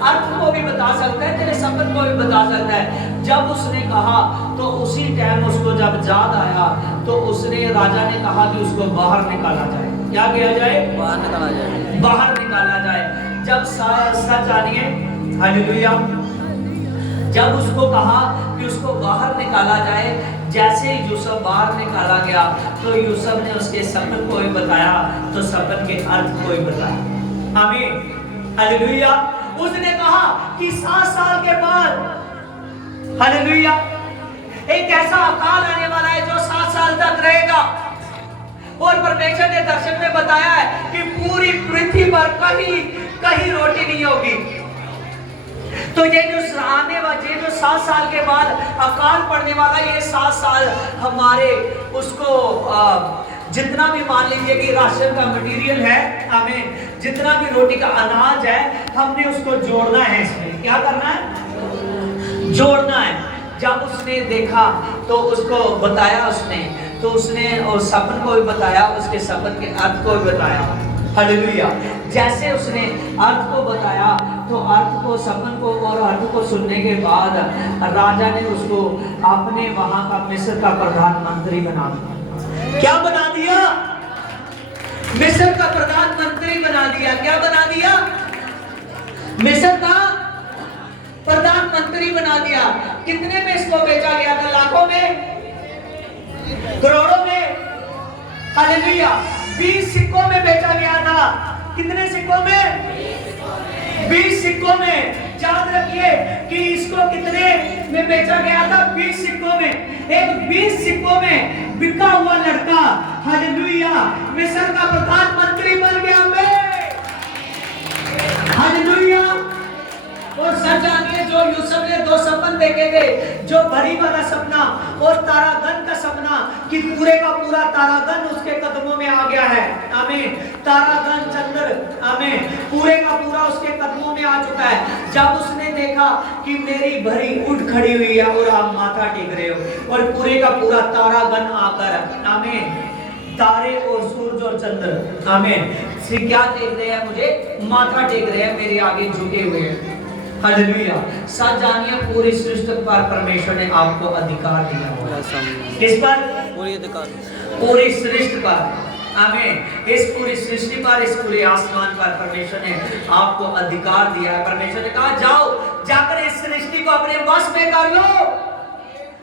अर्थ को भी बता सकता है, तेरे सपन को भी बता सकता है। जब उसने कहा तो उसी टाइम उसको जब याद आया तो उसने, राजा ने कहा कि उसको बाहर निकाला जाए। क्या किया जाए? बाहर निकाला जाए, बाहर निकाला जाए। जब सच जानिए, हालेलुया, जब उसको कहा कि उसको बाहर निकाला जाए, जैसे ही यूसुफ बाहर निकाला गया तो यूसुफ ने उसके सपन को भी बताया, तो सपन के अर्थ को भी बताया। आमीन, हालेलुया। उसने कहा कि 7 साल के बाद, हालेलुया, एक ऐसा अकाल आने वाला है जो 7 साल तक रहेगा। और परमेश्वर ने दर्शन में बताया है कि पूरी पृथ्वी पर कहीं कहीं रोटी नहीं होगी। तो ये जो आने वाले, जो 7 साल के बाद अकाल पड़ने वाला, ये 7 साल हमारे उसको जितना भी मान लीजिए कि राशन का मटेरियल है, हमें जितना भी रोटी का अनाज है, हमने उसको जोड़ना है। इसमें क्या करना है? जोड़ना है। जब उसने देखा तो उसको बताया उसने, तो उसने और सपन को भी बताया, उसके सपन के अर्थ को भी बताया। हालेलुया। जैसे उसने अर्थ को बताया तो अर्थ को, सपन को और अर्थ को सुनने के बाद राजा ने उसको अपने वहां का मिस्र का प्रधानमंत्री बना दिया। क्या बना दिया? मिस्र का प्रधानमंत्री बना दिया। क्या बना दिया? मिस्र का प्रधानमंत्री बना दिया। कितने में इसको बेचा गया था? लाखों में, करोड़ों में? हालेलुया। 20 सिक्कों में बेचा गया था। कितने सिक्कों में? 20 सिक्कों में। याद रखिए कि इसको कितने में बेचा गया था? 20 सिक्कों में। एक 20 सिक्कों में बिका हुआ लड़का, हालेलुया, मिस्र का प्रधानमंत्री बन गया। हालेलुया। और सच जानिए, जो यूसुफ ने 2 सपन देखे थे, जो भरी वाला सपना और तारागण का सपना, कि पूरे का पूरा तारागण उसके कदमों में आ गया है। आमीन। तारागण, चंद्र, आमीन, पूरे का पूरा उसके कदमों में आ चुका है। जब उसने देखा कि मेरी भरी उठ खड़ी हुई है और आप माथा टेक रहे हो, और पूरे का पूरा तारागण आकर, आमीन, तारे और सूरज और चंद्र, आमीन, से क्या टेक रहे हैं? मुझे माथा टेक रहे हैं, मेरे आगे झुके हुए हैं। हालेलुया। सच जानिए, पूरी सृष्टि पर परमेश्वर ने आपको अधिकार दिया हुआ है। किस पर? पूरी अधिकार, पूरी सृष्टि पर, आमीन, इस पूरी सृष्टि पर, इस पूरे आसमान पर परमेश्वर ने आपको अधिकार दिया है। परमेश्वर ने कहा जाओ, जाकर इस सृष्टि को अपने वश में कर लो।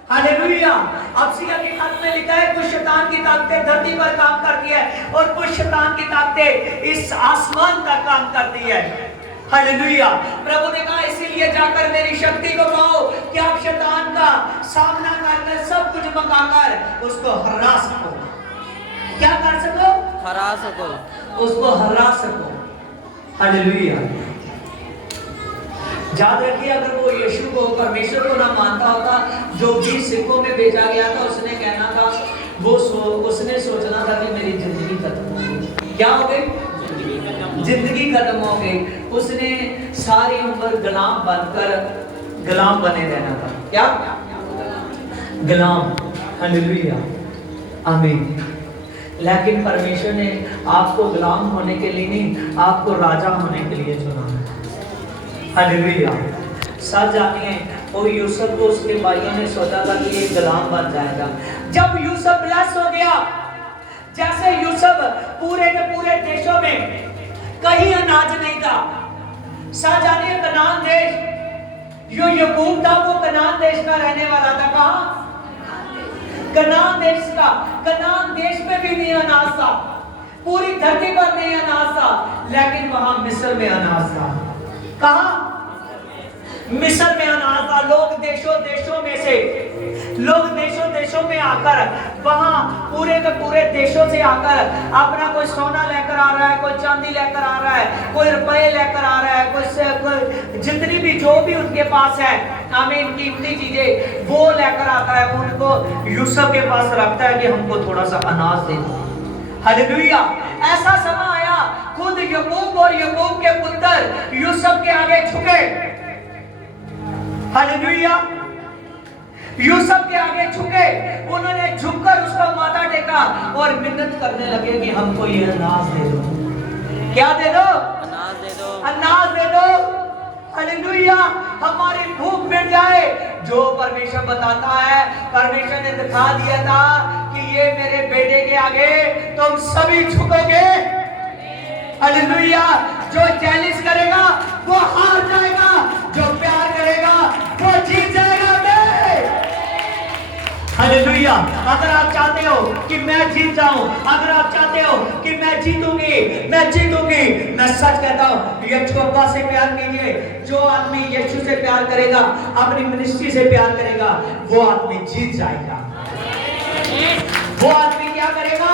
हालेलुया। अब सिया की खत में लिखा है कुछ शैतान की ताकतें धरती पर काम करती है और कुछ शैतान की ताकतें इस आसमान का काम करती है। हालेलुया। प्रभु ने कहा इसीलिए जाकर मेरी शक्ति को पाओ कि आप शैतान का सामना करकर सब कुछ मंगाकर उसको हरा सको। क्या कर सको? हरा सको, उसको हरा सको। हालेलुया। याद रखिए, अगर वो यीशु को, परमेश्वर को ना मानता होता, जो 20 सिक्कों में बेचा गया था, उसने कहना था, उसने सोचना था कि मेरी जिंदगी खत्म हो गई। क्या हो गई? जिंदगी खत्म हो गई। उसने सारी उम्र गुलाम बनकर, गुलाम बने रहना था। क्या? गुलाम। हालेलुया। आमीन। लेकिन परमेश्वर ने आपको गुलाम होने के लिए नहीं, आपको राजा होने के लिए चुना है। हालेलुया। सच जानिए, वो यूसुफ को उसके भाइयों ने सोचा था कि ये गुलाम बन जाएगा। जब यूसुफ ब्लेस हो गया, जैसे यूसुफ पूरे के पूरे देशों में कहीं अनाज नहीं था। सच जानिए, कनान देश, जो याकूब था वो कनान देश का रहने वाला था। कहाँ? कनान देश का, कनान देश में भी नहीं अनाज था, पूरी धरती पर नहीं अनाज था, लेकिन वहां मिस्र में अनाज था। कहां? मिस्र में अनाज था। लोग देशों देशों में से, लोग देशों देशों में आकर, वहां पूरे के पूरे देशों से आकर अपना कोई सोना लेकर आ रहा है, कोई चांदी लेकर आ रहा है, कोई रुपए लेकर आ रहा है, कोई जितनी भी जो भी उनके पास है, आमीन, कीमती चीजें वो लेकर आता है, उनको यूसुफ के पास रखता है कि हमको थोड़ा सा अनाज दे दो। हालेलुया। ऐसा समय आया, खुद याकूब और याकूब के पुत्र यूसुफ के आगे झुके। हालेलुया। यूसुफ के आगे झुके, उन्होंने झुककर उसका माथा टेका और मिन्नत करने लगे कि हमको ये अनाज दे दो। क्या दे दो? अनाज दे दो, अनाज दे दो। हालेलुया। हमारी भूख मिट जाए। जो परमेश्वर बताता है, परमेश्वर ने दिखा दिया था कि ये मेरे बेटे के आगे तुम सभी झुकोगे। हालेलुया। जो चैलेंज करेगा वो हार जाएगा, जो प्यार करेगा वो जीत जाएगा। हालेलुया। अगर आप चाहते हो कि मैं जीत जाऊं, अगर आप चाहते हो कि मैं जीतूंगी, मैं सच कहता हूं, यीशु अब्बा से प्यार कीजिए। जो आदमी यीशु से प्यार करेगा, अपनी मिनिस्ट्री से प्यार करेगा, वो आदमी जीत जाएगा। वो आदमी क्या करेगा?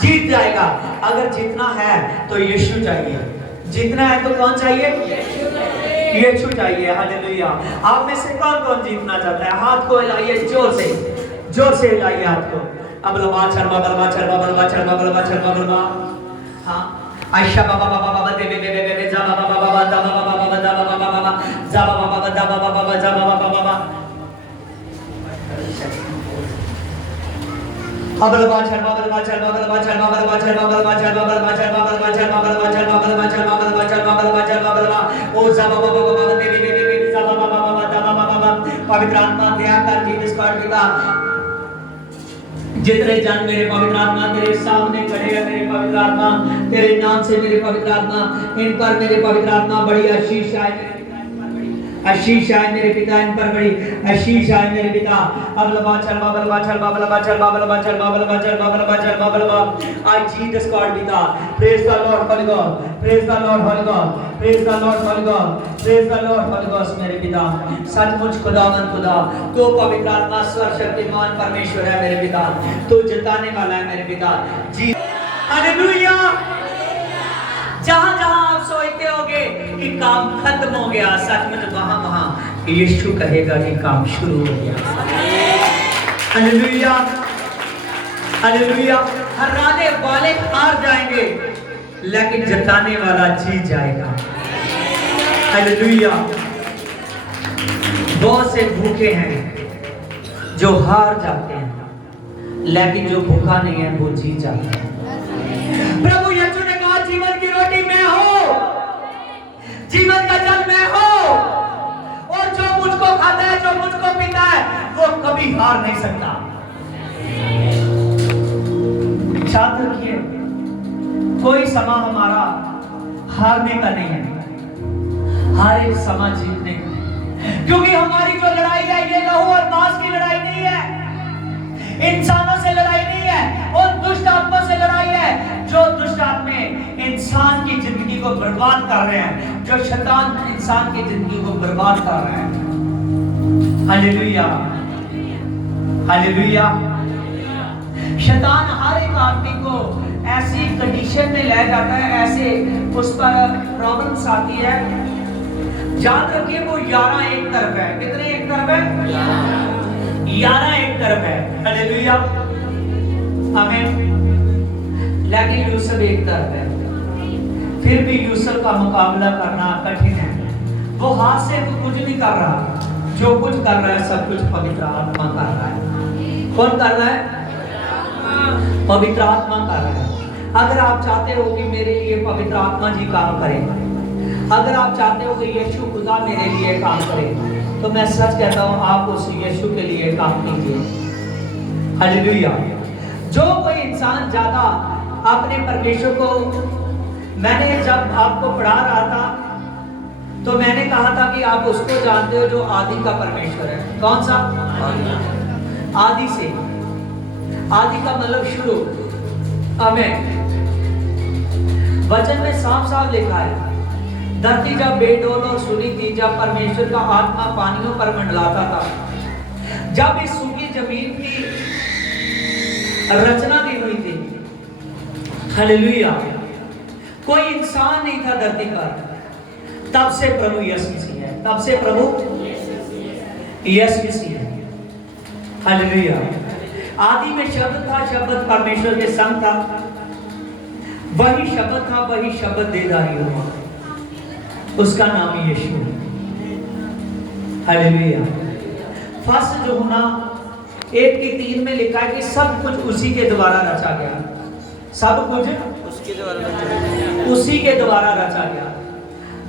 जीत जाएगा। अगर जीतना है तो यीशु चाहिए, जीतना है तो कौन चाहिए? यीशु चाहिए। हालेलुया। आप में से कौन कौन जीतना चाहता है? हाथ को हिलाइए, जोर से हिलाइए हाथ को। अब लबा छरबा बलबा छरबा बलबा छरबा बलबा छरबा बलबा। हां, आयशा बाबा बाबा बाबा दे बे बे बे जा बाबा बाबा बाबा दा बाबा बाबा दा बाबा बाबा जा बाबा बाबा दा बाबा बाबा जा बाबा बाबा। अब लबा छरबा बलबा छरबा बलबा छरबा बलबा छरबा बलबा छरबा बलबा छरबा बलबा छरबा बलबा छरबा बलबा छरबा बलबा छरबा बलबा छरबा बलबा ओ जा बाबा बाबा बाबा दे बे बे बे जा बाबा बाबा बाबा दा बाबा बाबा। पवित्र आत्मा दया कर जीसस गॉड पिता, जितने जन मेरे पवित्र आत्मा तेरे सामने खड़े हैं, मेरे पवित्र आत्मा तेरे नाम से, मेरे पवित्र आत्मा इन पर, मेरे पवित्र आत्मा बड़ी आशीष आए, आशीष आए मेरे पिता, इन पर बड़ी आशीष आए मेरे पिता। अब लबा चल बाबा लबा चल बाबा लबा चल बाबा लबा चल बाबा लबा चल बाबा लबा चल बाबा लबा। आई जीसस गॉड पिता, praise the Lord holy God, praise the Lord holy God, praise the Lord holy God, praise the Lord holy God. मेरे पिता सचमुच खुदावन खुदा तो पवित्र आत्मा सर्वशक्तिमान परमेश्वर है मेरे पिता, तो जिताने वाला है मेरे पिता जी। हालेलुया। जहां जहां आप सोचते होगे कि काम खत्म हो गया, सचमुच वहां वहां यीशु कहेगा कि काम शुरू हो गया। Hallelujah, hallelujah. हराने वाले हार जाएंगे, लेकिन जिताने वाला जीत जाएगा। हालेलुया। बहुत से भूखे हैं जो हार जाते हैं, लेकिन जो भूखा नहीं है वो जीत जाता है। प्रभु यीशु ने कहा जीवन की रोटी मैं हूं, जीवन का जल मैं हूं, और जो मुझको खाता है, जो मुझको पीता है, वो कभी हार नहीं सकता। याद रखिए, कोई समा हमारा हारने का नहीं है, हर एक समा जीतने का, क्योंकि हमारी जो लड़ाई है ये लहू और मांस की लड़ाई नहीं है, इंसानों से लड़ाई नहीं है, और दुष्ट आत्मा से लड़ाई है। जो दुष्ट आत्मा इंसान की जिंदगी को बर्बाद कर रहे हैं, जो शैतान इंसान की जिंदगी को बर्बाद कर रहे हैं। Hallelujah, hallelujah. शैतान हर एक आदमी को ऐसी कंडीशन में ले जाता है, ऐसे उस पर प्रॉब्लम्स आती है। याद रखिए, वो 11 एक तरफ है। कितने एक तरफ है? 11 एक तरफ है। हालेलुया, आमीन। लेकिन यूसुफ एक तरफ है, फिर भी यूसुफ का मुकाबला करना कठिन है। वो हाथ से कुछ नहीं कर रहा, जो कुछ कर रहा है सब कुछ पवित्र आत्मा कर रहा है। कौन कर रहा है? पवित्र आत्मा कर रहा है। अगर आप चाहते हो कि मेरे लिए पवित्र आत्मा जी काम करे, अगर आप चाहते हो कि यीशु खुदा मेरे लिए काम करे, तो मैं सच कहता हूं आप उस यीशु के लिए काम कीजिए। हालेलुया। जो कोई इंसान ज्यादा अपने परमेश्वर को, मैंने जब आपको पढ़ा रहा था तो मैंने कहा था कि आप उसको जानते हो जो आदि का परमेश्वर है। कौन सा? आदि से, आदि का मतलब शुरू। आमीन। वचन में साफ साफ लिखा है, धरती जब बेडोल और सुनी थी, जब परमेश्वर का आत्मा पानियों पर मंडलाता था, जब इस सूखी जमीन की रचना भी हुई थी। हालेलुया। कोई इंसान नहीं था धरती पर, तब से प्रभु यीशु मसीह है, तब से प्रभु यीशु मसीह है। हालेलुया। आदि में शब्द था, शब्द परमेश्वर के संग था, वही शब्द था, वही शब्द देदारी हुआ, उसका नाम यीशु है। हालेलुया। फर्स्ट यूहन्ना 1:3 में लिखा है कि सब कुछ उसी के द्वारा रचा गया, सब कुछ उसी के द्वारा रचा गया।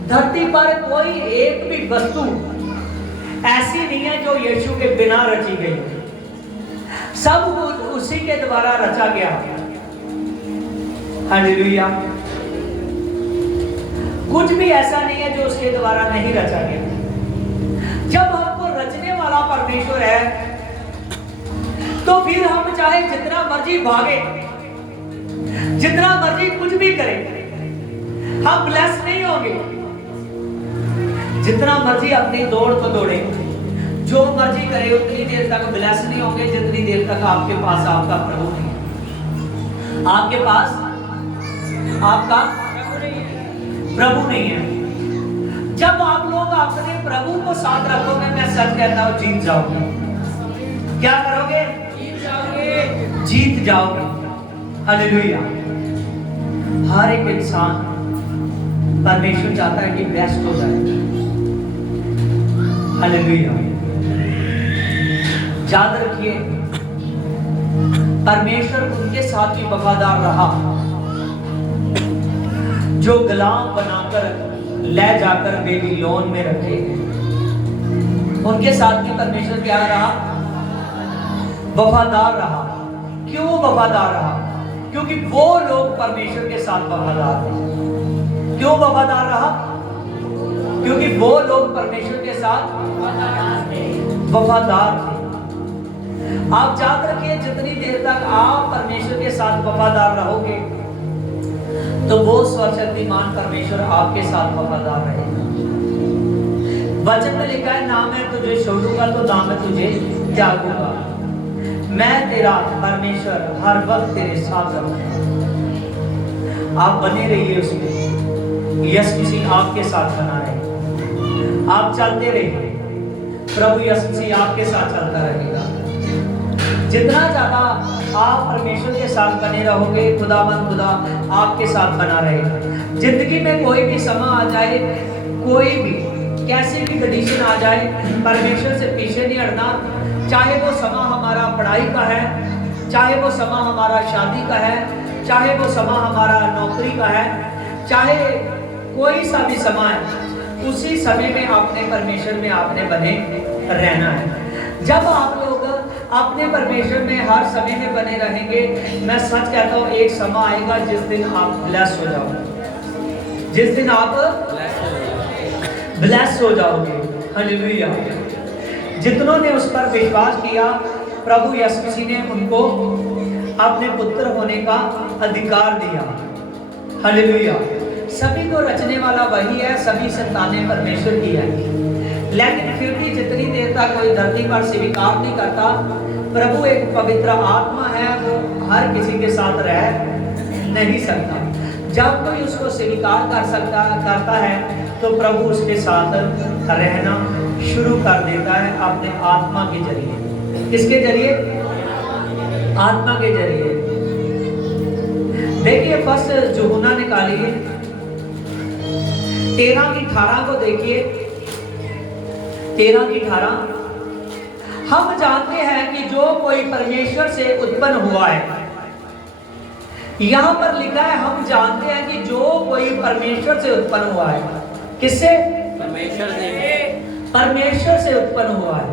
धरती पर कोई एक भी वस्तु ऐसी नहीं है जो यीशु के बिना रची गई, सब कुछ उसी के द्वारा रचा गया। हालेलुया। कुछ भी ऐसा नहीं है जो उसके द्वारा नहीं रचा गया। जब हमको रचने वाला परमेश्वर है, तो फिर हम चाहे जितना मर्जी भागे, जितना मर्जी कुछ भी करें, हम ब्लेस नहीं होंगे। जितना मर्जी अपनी दौड़ को दौड़े, जो मर्जी करे, उतनी देर तक ब्लेस नहीं होंगे जितनी देर तक आपके पास आपका प्रभु नहीं है, आपके पास आपका प्रभु नहीं है। जब आप लोग अपने प्रभु को साथ रखोगे, मैं सच कहता हूं, जीत जाओगे। क्या करोगे? जीत जाओगे, जीत जाओगे। हालेलुया। हर एक इंसान परमेश्वर चाहता है कि बेस्ट हो जाए। हालेलुया। याद रखिए, परमेश्वर उनके साथ भी वफादार रहा जो गुलाम बनाकर ले जाकर बेबीलोन में रखे। उनके साथ भी परमेश्वर क्या रहा? वफादार रहा। क्यों वफादार रहा? क्योंकि वो लोग परमेश्वर के साथ वफादार थे। क्यों वफादार रहा? क्योंकि वो लोग परमेश्वर के साथ वफादार थे। आप याद रखिए, जितनी देर तक आप परमेश्वर के साथ वफादार रहोगे, तो वो सर्वशक्तिमान परमेश्वर आपके साथ वफादार रहेगा। वचन में लिखा है, ना मैं तुझे छोड़ूंगा तो ना मैं तुझे त्यागूंगा, मैं तेरा परमेश्वर हर वक्त तेरे साथ रहूंगा। आप बने रहिए उसमें, यीशु मसीह आपके साथ बना रहे। आप चलते रहिए, प्रभु यीशु मसीह आपके साथ चलता रहेगा। जितना ज्यादा आप परमेश्वर के साथ बने रहोगे, खुदावंद खुदा आपके साथ बना रहेगा। जिंदगी में कोई भी समा आ जाए, कोई भी कैसी भी कंडीशन आ जाए, परमेश्वर से पीछे नहीं हटना। चाहे वो समा हमारा पढ़ाई का है, चाहे वो समा हमारा शादी का है, चाहे वो समा हमारा नौकरी का है, चाहे कोई सा भी समा है, उसी समय में आपने परमेश्वर में आपने बने रहना है। जब आप लोग अपने परमेश्वर में हर समय में बने रहेंगे, मैं सच कहता हूँ, एक समय आएगा जिस दिन आप ब्लेस हो जाओगे, जिस दिन आप ब्लेस हो जाओगे। हालेलुया। जितनों ने उस पर विश्वास किया, प्रभु यीशु मसीह ने उनको अपने पुत्र होने का अधिकार दिया। हालेलुया। सभी को रचने वाला वही है, सभी संतानें परमेश्वर की है, लेकिन फिर भी जितनी देर तक कोई धरती पर स्वीकार नहीं करता, प्रभु एक पवित्र आत्मा है, वो हर किसी के साथ रह नहीं सकता। जब कोई उसको स्वीकार करता है, तो प्रभु उसके साथ रहना शुरू कर देता है अपने आत्मा के जरिए। किसके जरिए? आत्मा के जरिए। देखिए, फर्स्ट यूहन्ना निकालिए 13:18 को देखिए, 13:18। हम जानते हैं कि जो कोई परमेश्वर से उत्पन्न हुआ है, यहां पर लिखा है, हम जानते हैं कि जो कोई परमेश्वर से उत्पन्न हुआ है। किससे? परमेश्वर से। परमेश्वर से उत्पन्न हुआ है।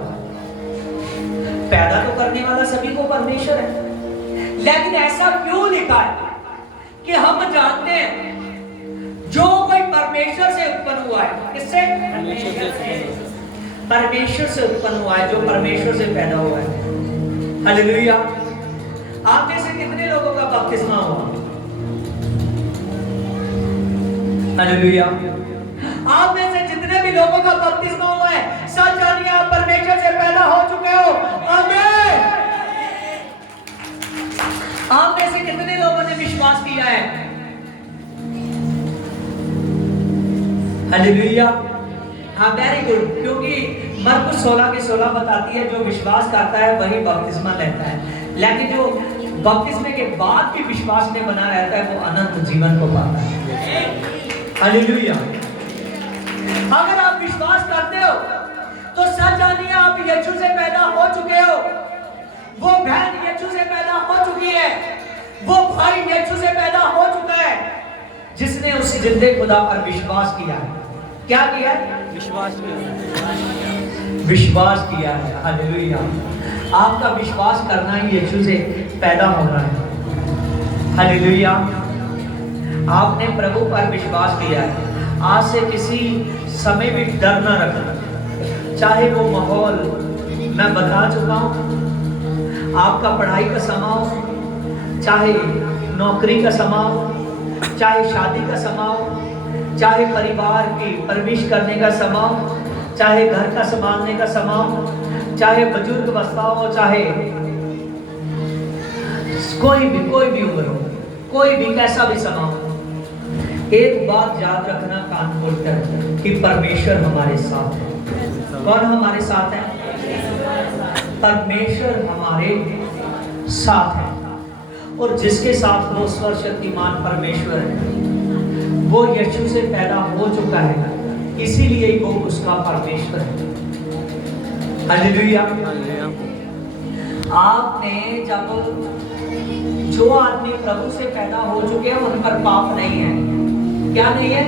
पैदा तो करने वाला सभी को परमेश्वर है, लेकिन ऐसा क्यों लिखा है कि हम जानते हैं जो कोई परमेश्वर से उत्पन्न हुआ है? किससे? परमेश्वर से। परमेश्वर से उत्पन्न हुआ है, जो परमेश्वर से पैदा हुआ है। हालेलुया। आप में से कितने लोगों का बपतिस्मा हुआ? हालेलुया। आप में से जितने भी लोगों का बपतिस्मा हुआ है, सच जानिए आप परमेश्वर से पैदा हो चुके हो। आमीन। आप में से कितने लोगों ने विश्वास किया है? हालेलुया। हाँ, वेरी गुड। क्योंकि मरकुस 16:16 बताती है जो विश्वास करता है वही बपतिस्मा लेता है, लेकिन जो बपतिस्मे के बाद भी विश्वास में बना रहता है वो अनंत जीवन को पाता है। हालेलुया। अगर आप विश्वास करते हो तो सच जानिए आप यीशु से पैदा हो चुके हो। वो बहन यीशु से पैदा हो चुकी है, वो भाई यीशु से पैदा हो चुका है, जिसने उस जिंदे खुदा पर विश्वास किया है। क्या किया है? विश्वास किया है। हालेलुया। आपका विश्वास करना ही यीशु से पैदा होना है। हालेलुया। आपने प्रभु पर विश्वास किया है। आज से किसी समय भी डर ना रखना, चाहे वो माहौल मैं बता चुका हूं, आपका पढ़ाई का समय हो, चाहे नौकरी का समय हो, चाहे शादी का समय हो, चाहे परिवार की परवरिश करने का समय हो, चाहे घर का संभालने का समय हो, चाहे बुजुर्ग अवस्था हो, चाहे कोई भी उम्र हो, कोई भी कैसा भी समय हो, एक बात याद रखना कान खोलकर कि परमेश्वर हमारे साथ है। कौन हमारे साथ है? परमेश्वर हमारे साथ है। और जिसके साथ वो सर्वशक्तिमान परमेश्वर है, वो यीशु से पैदा हो चुका है, इसीलिए वो उसका परमेश्वर है। हालेलुया। आपने जब जो आदमी प्रभु से पैदा हो चुके हैं उन पर पाप नहीं है। क्या नहीं है?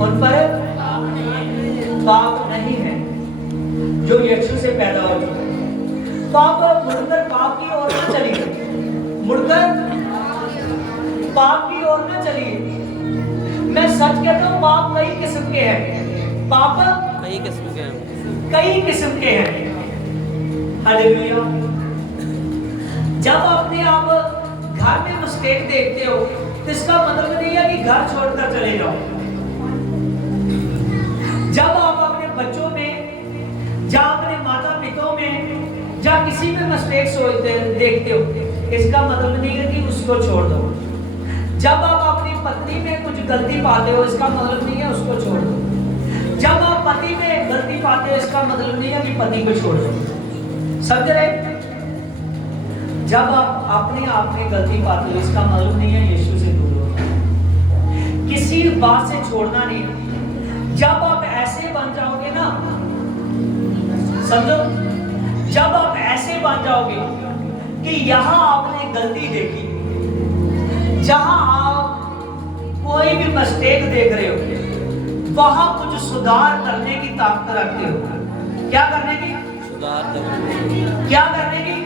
उन पर पाप नहीं है जो यीशु से पैदा हो चुके हैं। तो आप मुड़कर पाप की ओर न चलिए, मुड़कर पाप की ओर न चलिए। मैं सच कहता हूँ, पाप कई किस्म के हैं। पाप कई किस्म के हैं, कई किस्म के हैं। हालेलुया। जब अपने आप घर में मिस्टेक देखते हो तो इसका मतलब नहीं है कि घर छोड़कर चले जाओ। जब आप अपने बच्चों में या अपने माता पिता में या किसी में मिस्टेक देखते हो, इसका मतलब नहीं है कि उसको छोड़ दो। जब आप अपनी पत्नी में कुछ गलती पाते हो, इसका मतलब नहीं है उसको छोड़ दो। जब आप पति में गलती पाते हो, इसका मतलब नहीं है कि पति को छोड़ दो। समझ रहे? जब आप अपने आप में गलती पाते हो, इसका मतलब नहीं है यीशु से दूर हो। किसी बात से छोड़ना नहीं है। जब आप ऐसे बन जाओगे ना, समझो, जब आप ऐसे बन जाओगे कि यहां आपने गलती देखी, जहां आप कोई भी मिस्टेक देख रहे हो, वहां कुछ सुधार करने की ताकत रखते हो। क्या करने की? सुधार करने। क्या करने की?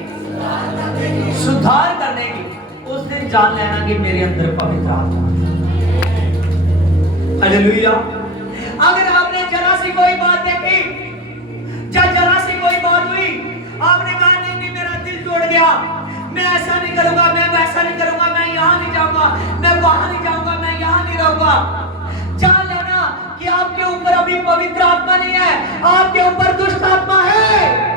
सुधार करने की। उस दिन जान लेना कि मेरे अंदर पवित्र आत्मा है। हालेलुया। अगर आपने जरा सी कोई बात देखी, जरा सी कोई बात हुई, आपने कहा नहीं मेरा दिल टूट गया, मैं ऐसा नहीं करूंगा, मैं वैसा नहीं करूंगा, मैं यहाँ नहीं जाऊंगा, मैं वहां नहीं जाऊंगा, मैं यहाँ नहीं रहूंगा, जान लेना कि आपके ऊपर अभी पवित्र आत्मा नहीं है, आपके ऊपर दुष्ट आत्मा है।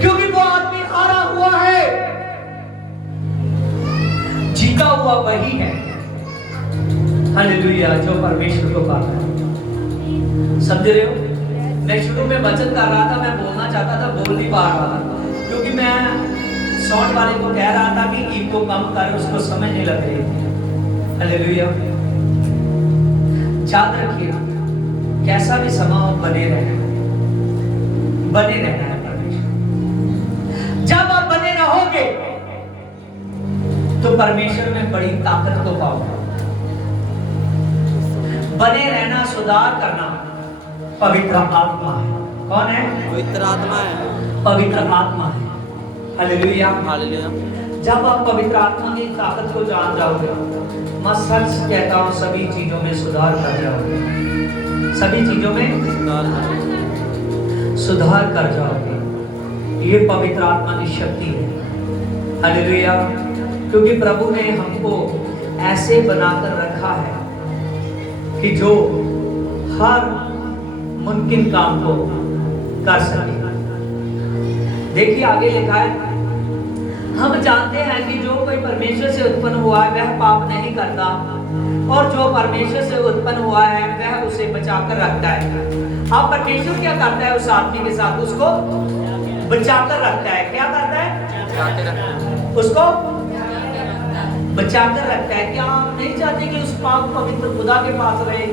क्योंकि वो आदमी हारा हुआ है, जीता हुआ वही है। हालेलुया। जो परमेश्वर को पाता है। समझ रहे हो? मैं शुरू में वचन कर रहा था, मैं बोलना चाहता था, बोल नहीं पा रहा था, क्योंकि मैं साउंड वाले को कह रहा था कि ईगो कम कर, उसको समझ नहीं लग रही। हालेलुया। याद रखिए, कैसा भी समय हो, बने रहना है परमेश्वर। जब आप बने रहोगे तो परमेश्वर में बड़ी ताकत को पाओगे। बने रहना, सुधार करना पवित्र आत्मा है। कौन है? पवित्र आत्मा है। पवित्र आत्मा है। हालेलुया। हालेलुया। जब आप पवित्र आत्मा की ताकत को जान जाओगे, मैं सच कहता हूं, सभी चीजों में सुधार कर जाओगे। सभी चीजों में सुधार कर जाओगे। ये पवित्र आत्मा की शक्ति है। हालेलुया। क्योंकि प्रभु ने हमको ऐसे बनाकर रखा है कि जो हर मुमकिन काम को कर सके। देखिए आगे लिखा है, हम जानते हैं कि जो कोई परमेश्वर से उत्पन्न हुआ है वह पाप नहीं करता, और जो परमेश्वर से उत्पन्न हुआ है वह उसे बचाकर रखता है। अब परमेश्वर क्या करता है उस आदमी के साथ? उसको बचाकर रखता है। क्या करता है? उसको बचाकर रखता है। क्या आप नहीं चाहते कि उस पाक पवित्र खुदा के पास रहे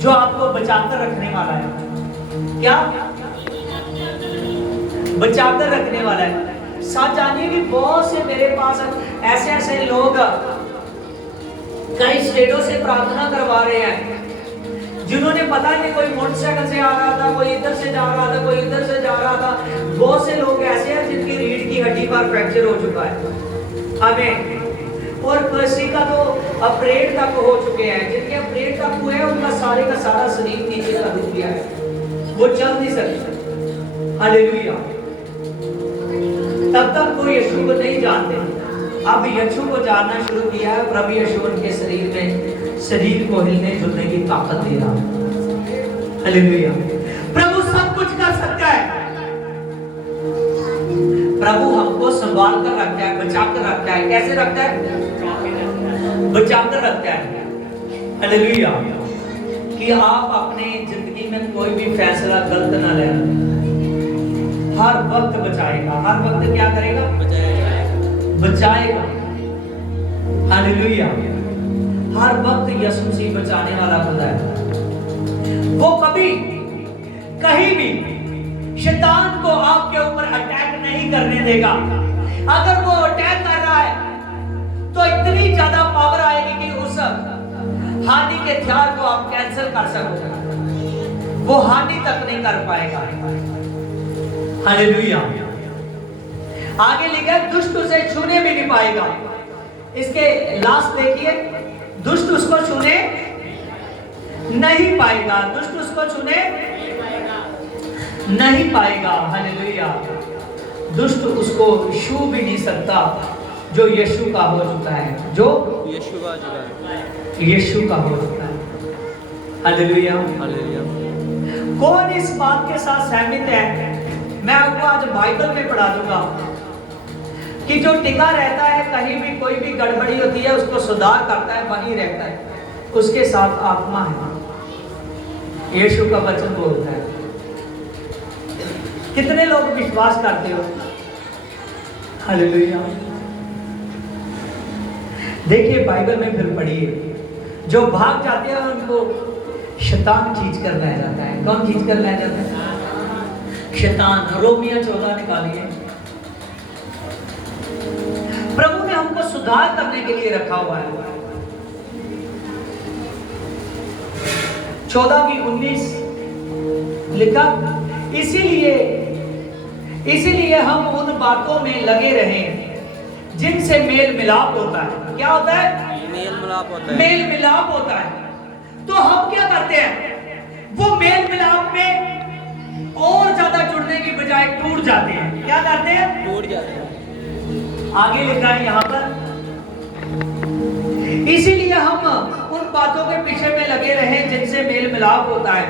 जो आपको बचाकर रखने वाला है? क्या बचाकर रखने वाला है? साथ जानिए कि बहुत से मेरे पास ऐसे ऐसे लोग कई स्टेटों से प्रार्थना करवा रहे हैं, जिन्होंने पता नहीं, कोई मोटरसाइकिल से आ रहा था, कोई इधर से जा रहा था, कोई इधर से जा रहा था। बहुत से लोग ऐसे हैं जिनकी रीढ़ की हड्डी पर फ्रैक्चर हो चुका है, हमें, और किसी का तो ऑपरेट तक हो चुके हैं। जिनके ऑपरेट तक हुए हैं उनका सारे का सारा शरीर नीचे का रुक गया है, वो चल नहीं सकते। हालेलुया। तब तक वो यीशु को नहीं जानते, अब यीशु को जानना शुरू किया है। प्रभु यीशु उनके शरीर में, शरीर को हिलने जुलने की ताकत दे रहा है। हालेलुया। प्रभु सब कुछ कर सकता है। प्रभु हमको संभाल कर रखता है, बचा कर रखता है। कैसे रखता है? बचा कर रखता है। हालेलुया। कि आप अपने जिंदगी में कोई भी फैसला गलत ना लेना। हर वक्त बचाएगा। हर वक्त क्या करेगा? बचाएगा। हालेलुया। हर वक्त यीशु मसीह बचाने वाला खुदा है। वो कभी कहीं भी शैतान को आपके ऊपर अटैक नहीं करने देगा। अगर वो अटैक कर रहा है तो इतनी ज्यादा पावर आएगी कि उस हानि के हथियार को आप कैंसिल कर सकोगे। वो हानि तक नहीं कर पाएगा। हालेलुया। आगे लिखा है, दुष्ट उसे छूने भी नहीं पाएगा। इसके लास्ट देखिए, दुष्ट उसको छूने नहीं पाएगा। दुष्ट उसको छूने नहीं पाएगा। हालेलुया। दुष्ट उसको छू भी नहीं सकता जो यीशु का हो चुका है, जो यीशु का हो चुका है। हालेलुया। कौन इस बात के साथ सहमत है? मैं आपको आज बाइबल में पढ़ा दूंगा कि जो टिका रहता है, कहीं भी कोई भी गड़बड़ी होती है उसको सुधार करता है, वहीं रहता है, उसके साथ आत्मा है। यीशु का वचन बोलता है। कितने लोग विश्वास करते हो? हालेलुया। देखिए बाइबल में फिर पढ़िए, जो भाग जाते हैं उनको शैतान खींच कर ले जाता है। कौन खींच कर ले जाता है? शैतान। रोमिया 14 निकालिए। प्रभु ने हमको सुधार करने के लिए रखा हुआ है। 14:19 लिखा, इसीलिए हम उन बातों में लगे रहें जिनसे मेल मिलाप होता है। क्या होता है? मेल मिलाप होता है। मेल मिलाप होता है। तो हम क्या करते हैं? वो मेल मिलाप में और ज्यादा जुड़ने की बजाय टूट जाते हैं। क्या करते हैं? टूट जाते हैं। आगे लिखा है यहाँ पर, इसीलिए हम उन बातों के पीछे में लगे रहें जिनसे मेल मिलाप होता है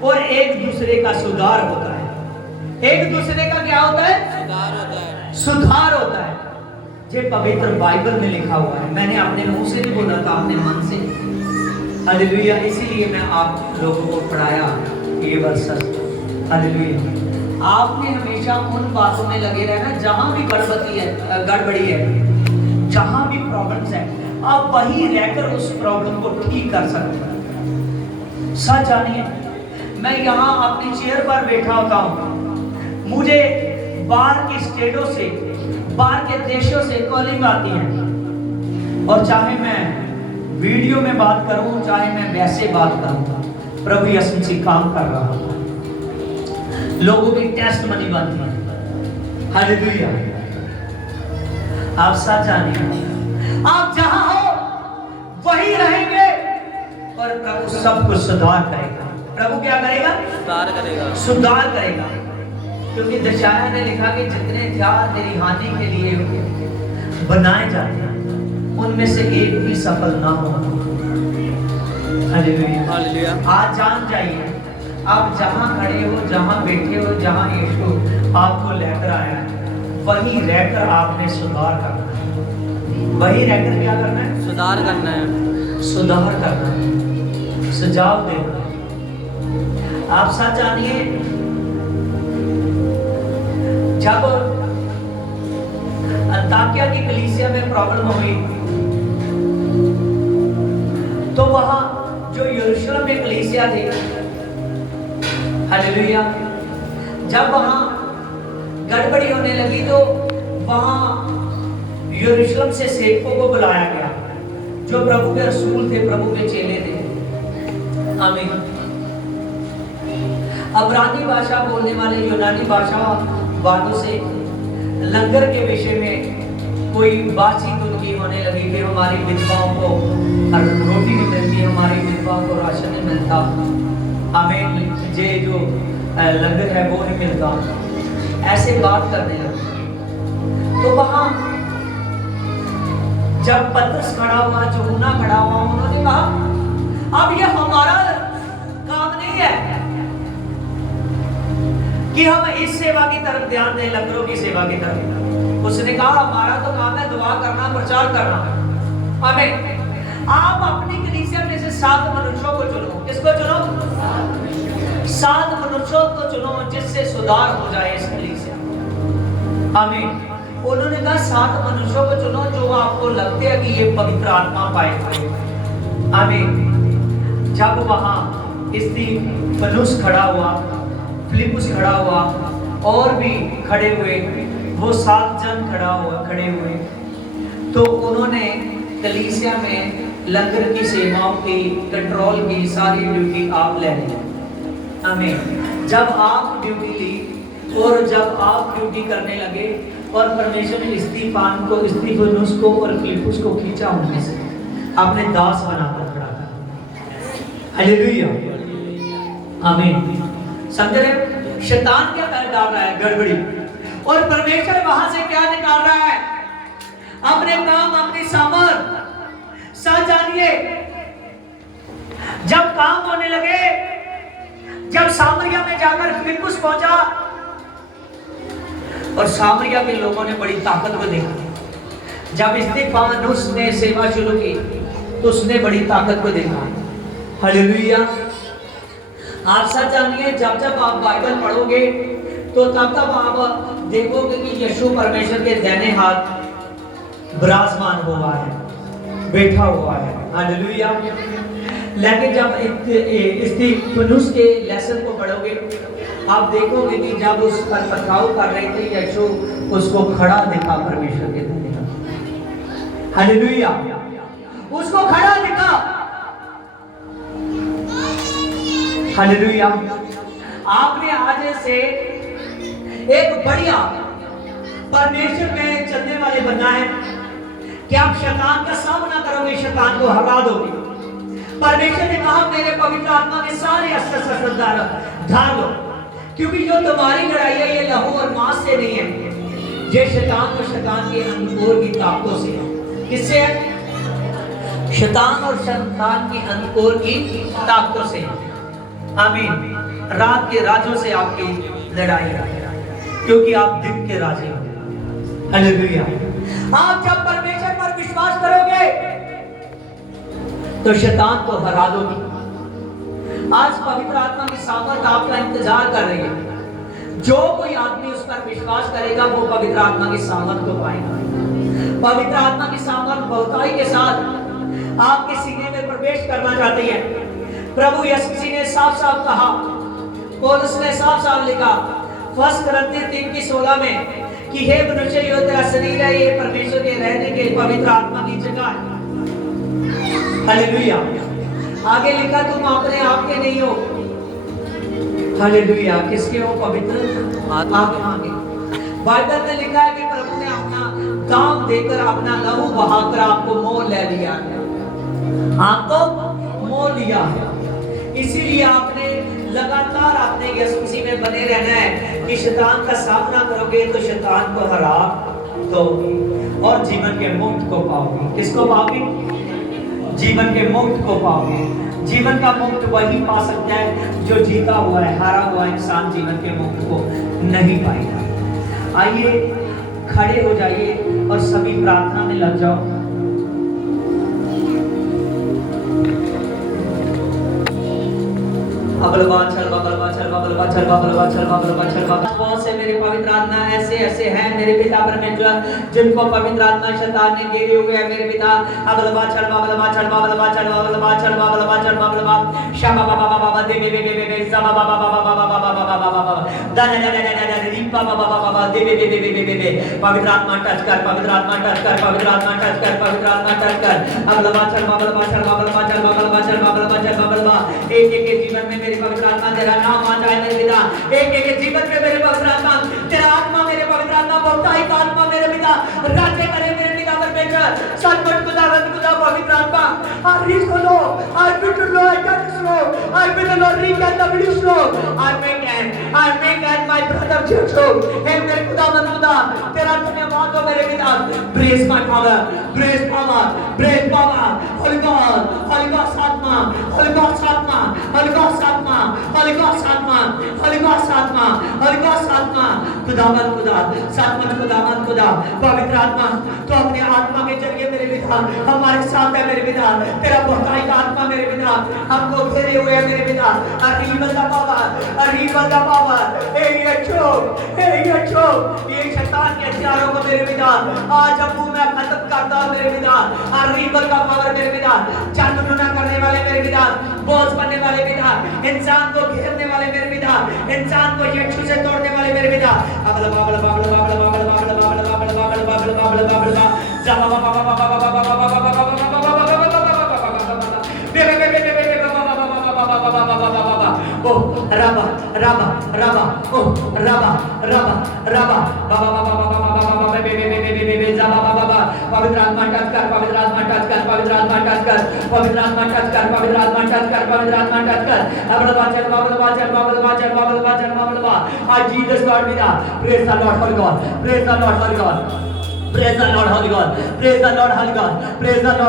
और एक दूसरे का सुधार होता है। एक दूसरे का क्या होता है? सुधार होता है। सुधार होता है। ये पवित्र बाइबल में लिखा हुआ है। मैंने अपने मुंह से नहीं बोला था, अपने मन से। हालेलुया। इसीलिए मैं आप लोगों को पढ़ाया ये वर्ष। हालेलुया। आपने हमेशा उन बातों में लगे रहना जहां भी गड़बड़ी है, जहां भी प्रॉब्लम्स है, आप वहीं रहकर उस प्रॉब्लम को ठीक कर सकते हैं। सच जानिए, मैं यहाँ अपनी चेयर पर बैठा होता हूँ, मुझे बाहर के स्टेटों से, बाहर के देशों से कॉलिंग आती है, और चाहे मैं वीडियो में बात करूं, चाहे मैं वैसे बात करूं, प्रभु यीशु मसीह काम कर रहा है। लोगों की टेस्ट मनी बनती है। हालेलुया। आप सच जानिए, आप जहां हो वहीं रहेंगे और प्रभु सब कुछ सुधार करेगा। प्रभु क्या करेगा? सुधार करेगा। सुधार करेगा। क्योंकि दशाया ने लिखा कि जितने हथियार तेरी हानि के लिए बनाए जाते हैं उनमें से एक भी सफल ना हो। हालेलुया। आज जान जाइए, आप जहां खड़े हो, जहां बैठे हो, जहां यीशु आपको लेकर आया है, वही रहकर आपने सुधार करना है। वही रहकर क्या करना है? सुधार करना है। सुधार करना है, सुझाव देना है। आप सच जानिए, जब अंताकिया की कलीसिया में प्रॉब्लम हुई तो वहां जो यरूशलेम में कलीसिया थी, हालेलुया, जब वहां गड़बड़ी होने लगी तो वहां यरूशलेम से सेवकों को बुलाया गया जो प्रभु के रसूल थे, प्रभु के चेले थे। आमीन। अब्रानी भाषा बोलने वाले, यूनानी भाषा वालों से लंगर के विषय में कोई बातचीत उनकी होने लगी कि हमारी विधवाओं को रोटी नहीं मिलती, हमारी विधवाओं को राशन नहीं मिलता, हमें जे जो लंगर है वो नहीं मिलता, ऐसे बात करने लगे। तो वहां जब पतरस खड़ा हुआ, यूहन्ना खड़ा हुआ, उन्होंने कहा अब ये हमारा काम नहीं है कि हम इस सेवा की तरफ ध्यान दें, लंगरों की सेवा की तरफ। उसने कहा हमारा तो काम है दुआ करना, प्रचार करना। हमें आप अपनी कलीसिया में से 7 मनुष्यों को चुनो। किसको चुनो? 7 मनुष्यों को चुनो जिससे सुधार हो जाए इस कलीसिया। आमीन। उन्होंने कहा 7 मनुष्यों को चुनो जो आपको लगते हैं कि ये पवित्र आत्मा पाए हुए। आमीन। जब वहां स्तिफनुस खड़ा हुआ, फिलिपुस खड़ा हुआ, और भी खड़े हुए, वो 7 जन खड़े हुए, तो उन्होंने कलीसिया में लंगर की सेवाओं की, कंट्रोल की सारी ड्यूटी आप ले ली। आमीन। जब आप ड्यूटी ली और जब आप ड्यूटी करने लगे और परमेश्वर ने स्तिफनुस को और फिलिपुस को खींचा, उनमें से आपने दास बनाकर खड़ा किया। हालेलुया। आमीन। समझ रहे? शैतान क्या कर डाल रहा है? गड़बड़ी। और परमेश्वर वहां से क्या निकाल रहा है? अपने काम, अपनी सामर्थ। सच जानिए, जब काम होने लगे, जब सामरिया में जाकर फिलिपुस पहुंचा और सामरिया के लोगों ने बड़ी ताकत को देखा। जब स्तिफनुस ने सेवा शुरू की तो उसने बड़ी ताकत को देखा। हालेलुया। आप सब जानिए, जब जब आप बाइबल पढ़ोगे तो तब तब आप देखोगे कि यीशु परमेश्वर के दाहिने हाथ विराजमान हुआ है, बैठा हुआ है। हालेलुया। लेकिन जब स्तिफनुस के लेसन को पढ़ोगे आप देखोगे कि जब उस पर पथराव कर रहे थे, यीशु उसको खड़ा दिखा परमेश्वर के दाहिने हाथ। हालेलुया। उसको खड़ा दिखा। हालेलुया। आपने आज से एक बढ़िया परमेश्वर में चलने वाले बनना है कि आप शैतान का सामना करोगे, शैतान को हरा दोगे। परमेश्वर ने कहा मेरे पवित्र आत्मा के सारे अस्त्र ढाल लो, क्योंकि जो तुम्हारी लड़ाई है ये लहू और मांस से नहीं है, ये शैतान और शैतान के अंधकोर की ताकतों से है। किससे है? शैतान और शैतान की अंधकोर की ताकतों से है। आमीन। रात के राजों से आपकी लड़ाई है, क्योंकि आप दिन के राजे हो। हालेलुया। आप जब परमेश्वर पर विश्वास करोगे तो शैतान को हरा दोगे। आज पवित्र आत्मा की सामर्थ आपका इंतजार कर रही है। जो कोई आदमी उस पर विश्वास करेगा वो पवित्र आत्मा की सामर्थ को पाएगा। पवित्र आत्मा की सामर्थ बहुताई के साथ आपके सीने में प्रवेश करना चाहती है। प्रभु यीशु ने साफ साफ कहा, पौलुस ने साफ साफ लिखा 1 कुरिन्थियों 3:16 में कि हे मनुष्य, यो तेरा शरीर है, ये परमेश्वर के रहने के पवित्र आत्मा की जगह है। हालेलुया। आगे लिखा तुम अपने आप के नहीं हो। हालेलुया। किसके हो? पवित्र आत्मा के। बाइबल में लिखा है कि प्रभु ने अपना दाम देकर, अपना लहू बहाकर आपको मोल ले लिया है, आपको मोल लिया है। इसीलिए आपने लगातार अपने यीशु मसीह में बने रहना है कि शैतान का सामना करोगे तो शैतान को हरा दोगे और जीवन के मुक्त को पाओगे। किसको पाओगे? जीवन के मुक्त को पाओगे। जीवन का मुक्त वही पा सकता है जो जीता हुआ है। हारा हुआ इंसान जीवन के मुक्त को नहीं पाएगा। आइए खड़े हो जाइए और सभी प्रार्थना में लग जाओ। बहुत से मेरे पवित्र आत्मा ऐसे ऐसे हैं मेरे पिता परमेश्वर जिनको पवित्र आत्मा शैतान ने घेरे हुए हैं मेरे पिता। पवित्र आत्मा टच कर, पवित्र आत्मा टच कर, पवित्र आत्मा टच कर, पवित्र आत्मा टच कर। एक एक जीवन में मेरे पवित्र आत्मा तेरा नाम आ जाए मेरे पिता। एक एक जीवन में मेरे पवित्र आत्मा तेरा आत्मा मेरे पवित्र आत्मा बहुतायिक आत्मा मेरे पिता राज्य करे मेरे पिता परमेश्वर। सचमुच खुदावंद खुदा पवित्र आत्मा रीच को लो, I will to Lord that is slow, I will to Lord reach and the very slow, I make and my brother Jesus। हे मेरे खुदावंद खुदा तेरा धन्यवाद हो मेरे पिता। Praise my power, praise power, praise power, Holy God, Holy Ghost आत्मा, Holy Ghost आत्मा, Holy Ghost आत्मा, Holy Ghost आत्मा, Holy Ghost आत्मा, Holy Ghost आत्मा। खुदावंद खुदा सचमुच खुदावंद खुदा पवित्र आत्मा तो अपने आत्मा के जरिए मेरे पिता हमारे साथ है मेरे पिता। तेरा बहुतायिक आत्मा मेरे पिता हमको घेरे हुए है मेरे पिता। अरीबल दा पावर ये शैतान के हथियारों को मेरे पिता आज अबू मैं खत्म करता हूं मेरे पिता। अरीबल का पावर मेरे पिता चांदुना करने वाले मेरे पिता, बोझ बनने वाले पिता, इंसान को घेरने वाले मेरे पिता, इंसान को यीशु से तोड़ने वाले मेरे पिता। राबा राबा राबा ओ राबा राबा राबा बाबा बाबा बाबा बाबा पवित्र आत्मा टच कर, पवित्र आत्मा टच कर, पवित्र आत्मा टच कर, पवित्र आत्मा टच कर, पवित्र आत्मा टच कर, पवित्र आत्मा टच कर। आज जीसस गॉड विदा praise the Lord holy God, praise the Lord holy God, praise the Lord holy God, praise the Lord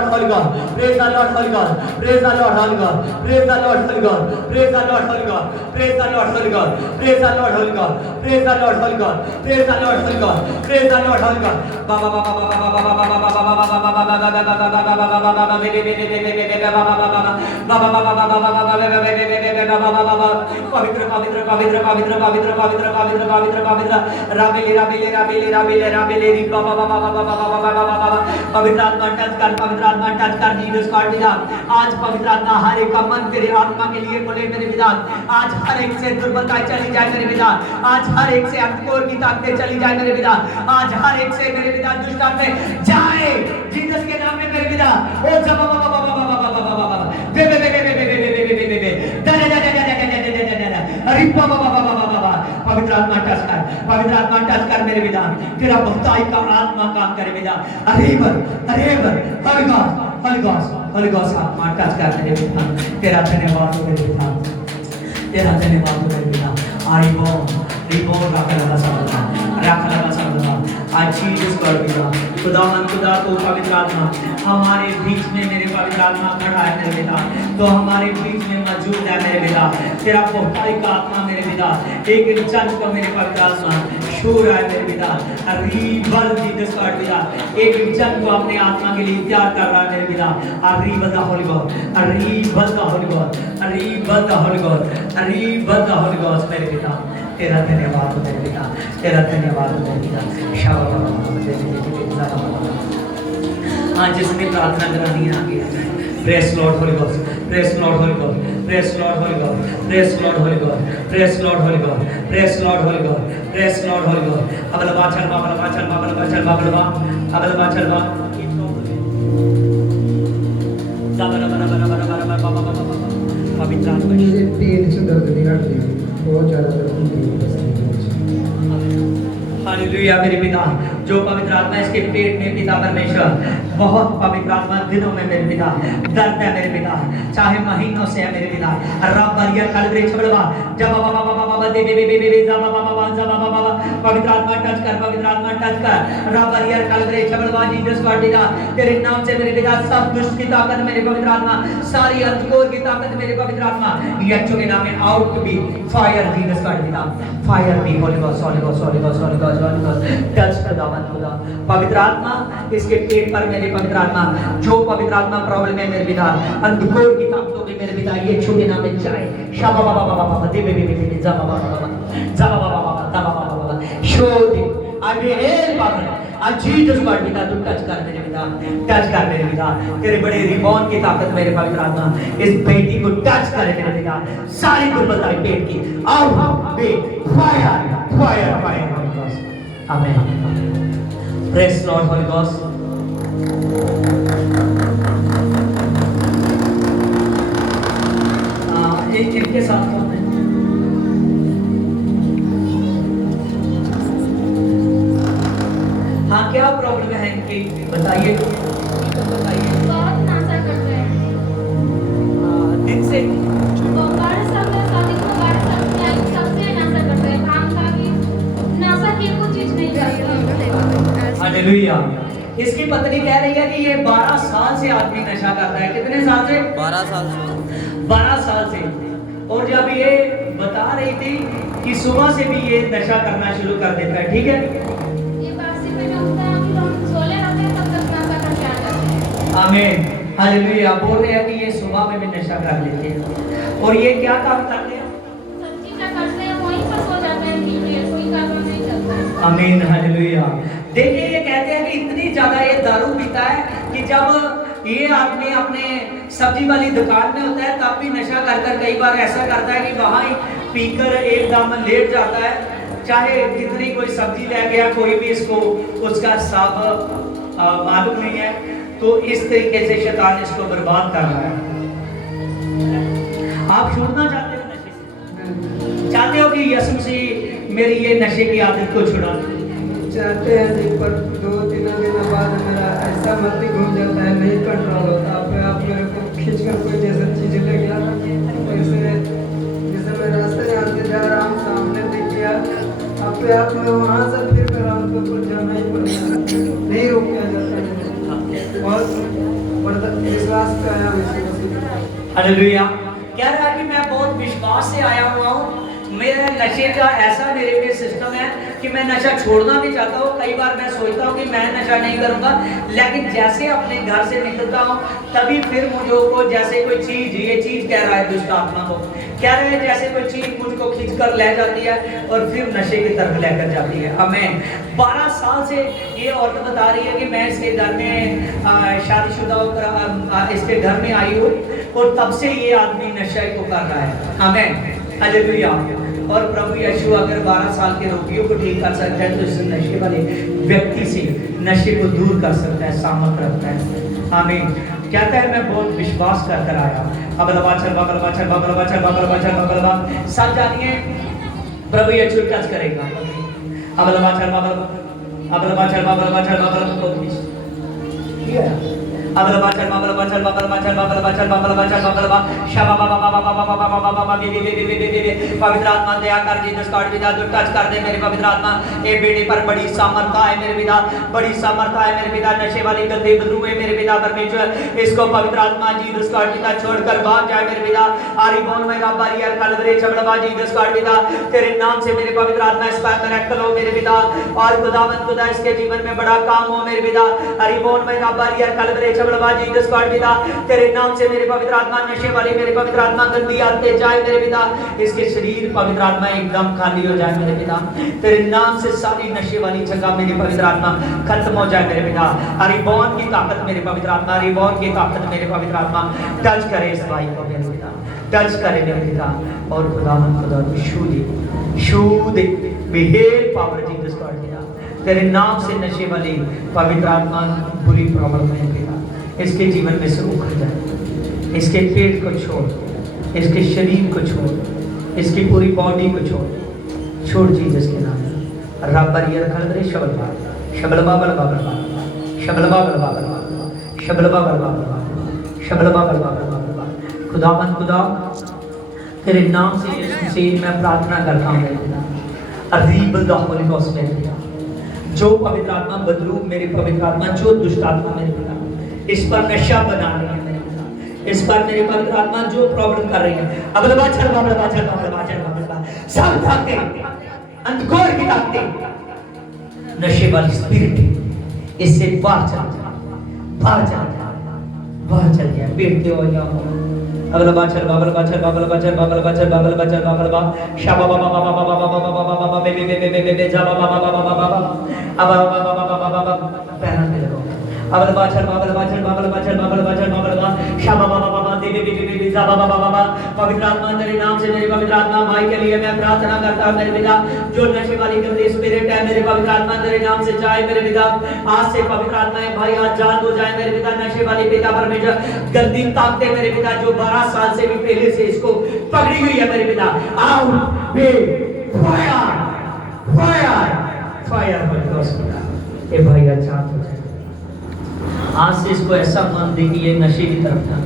holy God, praise the Lord holy God, praise the Lord holy God, praise the Lord holy God, praise the Lord holy God, praise the Lord holy God, praise the Lord holy God, praise the Lord holy God, praise the Lord holy God, praise the Lord holy God, praise the Lord holy God। बाबा बाबा बाबा बाबा बाबा बाबा पवित्र पवित्र पवित्र पवित्र पवित्र पवित्र पवित्र पवित्र पवित्र राबेले राबेले राबेले राबेले राबेले बाबा बाबा पवित्र आत्मा टच कर, पवित्र आत्मा टच कर जीसस गॉड पिता। आज पवित्र आत्मा हर एक का मन तेरे आत्मा के लिए खोले मेरे पिता। आज हर एक से दुर्बलताएं चली जाए मेरे पिता। आज हर एक से अंधकार की ताकतें चली जाए मेरे पिता। आज हर एक से मेरे पिता दुष्ट आत्माएं जाए जीसस के नाम में मेरे पिता। ओ जब पवित्र आत्मा टच कर, पवित्र आत्मा टच कर मेरे पिता। तेरा बहुतायिक का आत्मा काम करे पिता। अरेबर holy God, holy God, holy God आत्मा टच कर मेरे पिता। तेरा धन्यवाद हो मेरे पिता, तेरा धन्यवाद हो मेरे पिता। रिबो राखला सबला आज जीसस गॉड पिता खुदावंद खुदा तो पवित्र आत्मा हमारे बीच में मेरे पवित्र आत्मा खड़ा है मेरे पिता। तो हमारे बीच में मौजूद है मेरे पिता। तेरा बहुतायिक आत्मा मेरे पिता एक जन को मेरे पवित्र आत्मा शूर है मेरे पिता। रिबल जीसस गॉड पिता एक जन को अपने आत्मा के लिए तैयार कर रहा है मेरे पिता। Rebel the Holi God, rebel the Holi God, rebel the Holi God, rebel the Holi God मेरे पिता। तेरा धन्यवाद हो मेरे पिता, तेरा धन्यवाद हो मेरे पिता। आज जिसने प्रार्थना करानी है आगे praise Lord holy God, praise Lord holy God, praise Lord holy God, praise Lord holy God, praise Lord holy God, praise Lord holy God, praise Lord holy God. अबल बाचल बाबल बाचल बाबल बाचल बाबल बा अबल बाचल बा दाबल बना बना बना बना बाबा बाबा पवित्र आत्मा मुझे पेट से दर्द निकाल दिया, बहुत ज़्यादा दर्द निकाल दिया। हालेलुया मेरे पिता। जो पवित्र आत्मा इसके पेट में पिता परमेश्वर बहुत पवित्र आत्मा दिनों में मेरे पिता दर्द है मेरे पिता, चाहे महीनों से है मेरे पिता। रब बरिया कलवरे छबड़वा जब बाबा बाबा बाबा दे बे बे बे जा बाबा बाबा जा बाबा बाबा पवित्र आत्मा टच कर, पवित्र आत्मा टच कर। रब बरिया कलवरे छबड़वा जीसस गॉड पिता तेरे नाम से मेरे पिता सब दुष्ट की ताकत मेरे पवित्र आत्मा, सारी अंधकार की ताकत मेरे पवित्र आत्मा यीशु के नाम में out be fire Jesus God पिता, fire be holy God holy God holy God holy God holy God touch खुदावन खुदा पवित्र आत्मा इसके पेट पर मेरे पवित्र आत्मा जो पवित्र आत्मा प्रॉब्लम है मेरे पिता अंधकार की ताकतों में मेरे पिता यीशु के नाम में जाए। शाबा बाबा बाबा बाबा दे बे बे बे जा बाबा बाबा जा बाबा बाबा जा बाबा बाबा शो दे आई हेल पावर आज जीसस गॉड पिता तू टच कर मेरे पिता, टच कर मेरे पिता तेरे बड़े रिबॉन की ताकत मेरे पवित्र आत्मा इस बेटी को टच करे मेरे पिता, सारी दुर्बलताएं पेट की out be fire fire fire holy God amen praise Lord holy God. इनके साथ कौन है? हाँ क्या प्रॉब्लम है इनकी बताइए बताइए। बहुत नासा करते हैं दिन से वो बारह साल में शादी को 12 साल की आयु सबसे नासा करते हैं, भांग खा के नासा की कोई चीज नहीं करते। हालेलुया। इसकी पत्नी कह रही है कि ये 12 साल से आदमी नशा करता है। कितने साल से? 12 साल से। 12 साल से। और जब ये बता रही थी कि सुबह से भी ये नशा करना शुरू कर देता है, ठीक है? ये बासी पे जो होता है हम लोग सोले रहते हैं तब तक नासा करके आ जाते हैं। आमीन हालेलुया। बोल रहे हैं कि ये सुबह में भी नशा कर लेते हैं। और ये क्या काम करते हैं? सब चीजें करते हैं वहीं पर सो जाते हैं, ठीक है, कोई काम नहीं चलता है। आमीन हालेलुया। देखिए ये कहते हैं कि इतनी ज्यादा ये दारू पीता है कि जब ये आदमी अपने सब्जी वाली दुकान में होता है तब भी नशा कर कर कई बार ऐसा करता है कि वहां ही पीकर एकदम लेट जाता है, चाहे कितनी कोई सब्जी ले गया कोई भी इसको उसका साफ मालूम नहीं है। तो इस तरीके से शैतान इसको बर्बाद कर रहा है। आप छूटना चाहते हो नशे से? चाहते हो कि यीशु से मेरी ये नशे की आदत को छुड़ा? चाहते हैं जी, पर 2-3 दिन बाद मेरा ऐसा मस्ती घूम जाता है, नहीं कंट्रोल होता। आप मेरे को खींच कर कोई जैसा चीज ले गया वैसे जैसे मैं रास्ते में आते जा रहा हूँ सामने दिख गया अपने आप में वहाँ से फिर कर हमको कुछ जाना ही पड़ता, नहीं रोक किया जाता है। बहुत बड़ा विश्वास का है। हालेलुया। कह रहा है कि मैं बहुत विश्वास से आया हुआ हूँ, मेरे नशे का ऐसा मेरे पे सिस्टम है कि मैं नशा छोड़ना भी चाहता हूँ। कई बार मैं सोचता हूँ कि मैं नशा नहीं करूँगा, लेकिन जैसे अपने घर से निकलता हूँ तभी फिर मुझे को जैसे कोई चीज ये चीज कह रहा है दुष्ट आत्मा को कह रहे हैं जैसे कोई चीज मुझको खींच कर ले जाती है और फिर नशे की तरफ लेकर जाती है। हमें 12 साल से ये औरत बता रही है कि मैं इसके घर में शादीशुदा होकर इसके घर में आई हूँ और तब से ये आदमी नशे को कर रहा है। हमें हालेलुया। और प्रभु यीशु अगर 12 साल के रोगियों को ठीक कर सकता है तो इस नशे वाले व्यक्ति से नशे को दूर कर सकता है, सामर्थ रखता है। आमीन। कहता है मैं बहुत विश्वास कर आया। सब जानिए प्रभु यीशु टच करेगा। पवित्र आत्मा दया कर जीसस गॉड पिता जो टच कर दे मेरे पवित्र आत्मा ये बेटे पर बड़ी सामर्थ है मेरे पिता, बड़ी सामर्थ है मेरे पिता। नशे वाली गंदे बदबू है मेरे पिता परमेश्वर, इसको पवित्र आत्मा जीसस गॉड पिता छोड़कर भाग जाए मेरे पिता। आरी बोल मेरा बारियर कलवरे छबड़वा जीसस गॉड पिता तेरे नाम से मेरे पवित्र आत्मा इस पर मिरेकल हो मेरे पिता और खुदावंद खुदा इसके जीवन में बड़ा काम हो मेरे पिता। आरी बोल मेरा बारियर कलवरे छबड़वा जीसस गॉड पिता तेरे नाम से मेरे पवित्र आत्मा नशे वाली मेरे पवित्र आत्मा गंदी आदतें जाए मेरे पिता, इसके शरीर पवित्र आत्मा एकदम खाली हो जाए मेरे पिता। तेरे नाम से सारी नशे वाली जगह मेरी पवित्र आत्मा खत्म हो जाए मेरे पिता। रिबॉन की ताकत मेरे पवित्र आत्मा, रिबॉन की ताकत मेरे पवित्र आत्मा टच करे इस भाई को मेरे पिता, टच करे मेरे पिता। और खुदावंद खुदा शू दे बिहेव पावर जीसस गॉड पिता तेरे नाम से नशे वाली पवित्र आत्मा बुरी प्रॉब्लम मेरे पिता इसके जीवन में से उखड़ जाए, इसके पेट को छोड़, इसके शरीर को छोड़, इसकी पूरी बॉडी को छोड़ जीसस के नाम में। रब्बर ये खलदरे शब्द शबलबा बलबा बलबा शबलबा बलबा बलबा शबलबा बलबा बलबा शबलबा बलबा बलबा। खुदावंद खुदा तेरे नाम से यीशु से मैं प्रार्थना करता हूँ मेरे पिता, अजीब द होली गोस्ट मेरे पिता, जो पवित्र आत्मा बदलू मेरे पवित्र आत्मा, जो दुष्ट आत्मा मेरे पिता इस पर नशा बना रही है मेरे पिता, इस पर मेरे पवित्र आत्मा जो प्रॉब्लम कर रही है, अबलबा चल बाबलबा चल बाबलबा चल बाबलबा, सब ताकतें अंधकार की ताकतें, नशे वाली स्पिरिट इससे बाहर चल जा, बाहर चल जा, बाहर चल जा, पेट के हो जाओ। अबलबा चल बाबलबा चल बाबलबा चल बाबलबा चल बाबलबा चल बाबलबा शाबा बाबा बाबा बाबा बाबा बाबा बाबा बे बे बे बे बे जा बाबा बाबा बाबा बाबा अबा बाबा बाबा बाबा पैरा में लगो। अबलबा चल बाबलबा चल बाबलबा चल बाबलबा चल बाबलबा शाबा बाबा बाबा दे बे बे बे जा बाबा बाबा बाबा। पवित्र आत्मा तेरे नाम से मेरे पवित्र आत्मा भाई के लिए मैं प्रार्थना करता हूं मेरे पिता, जो नशे वाली गंदी स्पिरिट है मेरे पवित्र आत्मा तेरे नाम से जाए मेरे पिता, आज से पवित्र आत्मा भाई आजाद हो जाए मेरे पिता, नशे वाली पिता परमेश्वर गंदी ताकतें मेरे पिता जो 12 साल से भी पहले से इसको पकड़ी हुई है मेरे पिता, out be fire fire fire पर ए भाई आजाद हो जाए। आज से इसको ऐसा मान दे कि ये नशे की तरफ था,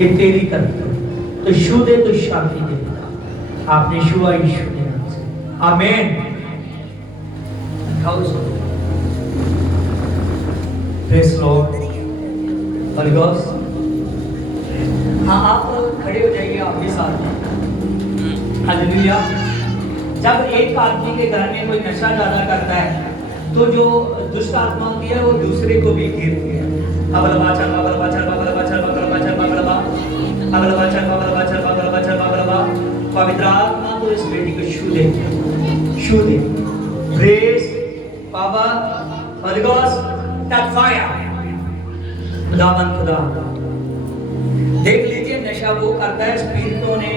ये तेरी तरफ था, तो छू दे तो शांति दे पिता, आपने छुआ यीशु के नाम से, आमीन। Praise Lord, Holi ghost. हाँ आप खड़े हो जाइए आपके साथ में, हालेलुया। जब एक आदमी के घर में कोई नशा ज्यादा करता है तो जो दुष्ट आत्मा होती है वो दूसरे को भी घेरती है। अबलबा चल बाबलबा चल बाबलबा चल बाबलबा चल बाबलबा अबलबा चल बाबलबा चल बाबलबा चल बाबलबा। पवित्र आत्मा तो इस बेटी को छू दे, छू दे। Praise power holy ghost, touch fire. खुदावंद खुदा देख लीजिए नशा वो करता है, स्पिरिटों ने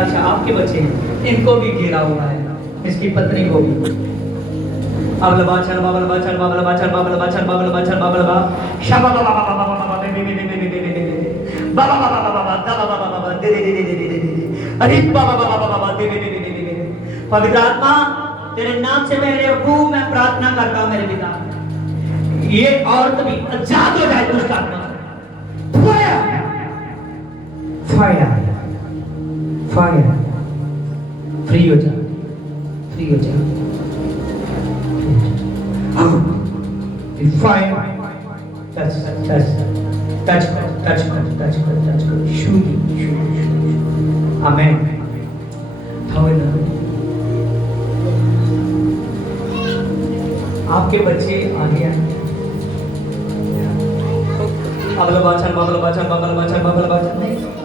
अच्छा आपके बच्चे इनको भी घेरा हुआ है, इसकी पत्नी को भी। अबलबा चल बाबलबा चल बाबलबा चल बाबलबा चल बाबलबा चल बाबलबा शाबा बाबा बाबा बाबा बाबा बे बे बे बे बे बे बाबा बाबा बाबा बाबा दा बाबा बाबा दे दे दे दे दे दे अरे बाबा बाबा बाबा दे दे दे दे दे। पवित्र आत्मा तेरे नाम से मेरे प्रभु मैं प्रार्थना करता हूं मेरे पिता, ये औरत भी आजाद हो जाए दुष्ट आत्मा से। फायर फायर फायर, फ्री हो जा, फ्री हो जा। Fire, touch, touch, touch, touch, touch, touch, shoot, amen. आपके बच्चे आगे आए। अबलबा चल बाबलबा चल बाबलबा चल बाबलबा चल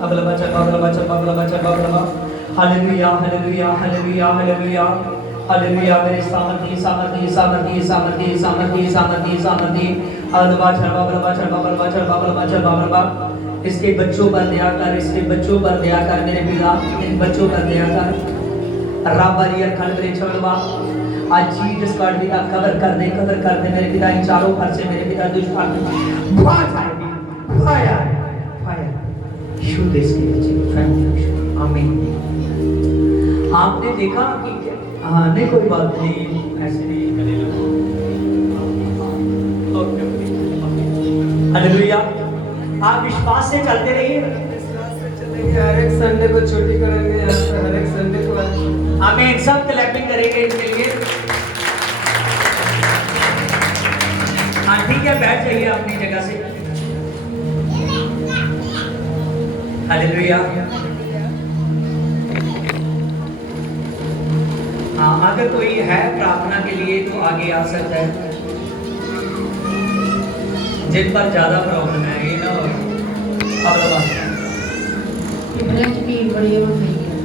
अबलबा चल बाबलबा चल बाबलबा चल बाबलबा। Hallelujah hallelujah hallelujah hallelujah hallelujah. मेरे सामर्थी सामर्थी सामर्थी सामर्थी सामर्थी सामर्थी सामर्थी अबलबा चल बाबलबा चल बाबलबा चल बाबलबा चल बाबलबा। इसके बच्चों पर दया कर, इसके बच्चों पर दया कर मेरे पिता, इन बच्चों पर दया कर। राबारियर खलबरे चलवा आज जीसस गॉड पिता कवर कर दे मेरे पिता, इन चारों पर से मेरे पिता दुष्ट आत्मा भाग जाएगी। फायर फायर शुद्ध इसके बच्चे, आमीन। आपने देखा कि हाँ नहीं कोई बात नहीं, ऐसे नहीं गले लगो। हालेलुया। आप विश्वास से चलते रहिए, हर एक संडे को छुट्टी करेंगे, हर एक संडे को आमीन। सब क्लैपिंग करेंगे इसके लिए। हाँ ठीक है, बैठ जाइए अपनी जगह से। हालेलुया। हाँ अगर कोई है प्रार्थना के लिए तो आगे आ सकता है, जिन पर ज्यादा प्रॉब्लम है ये ना हो। ब्रेक भी बड़ी हो गई है।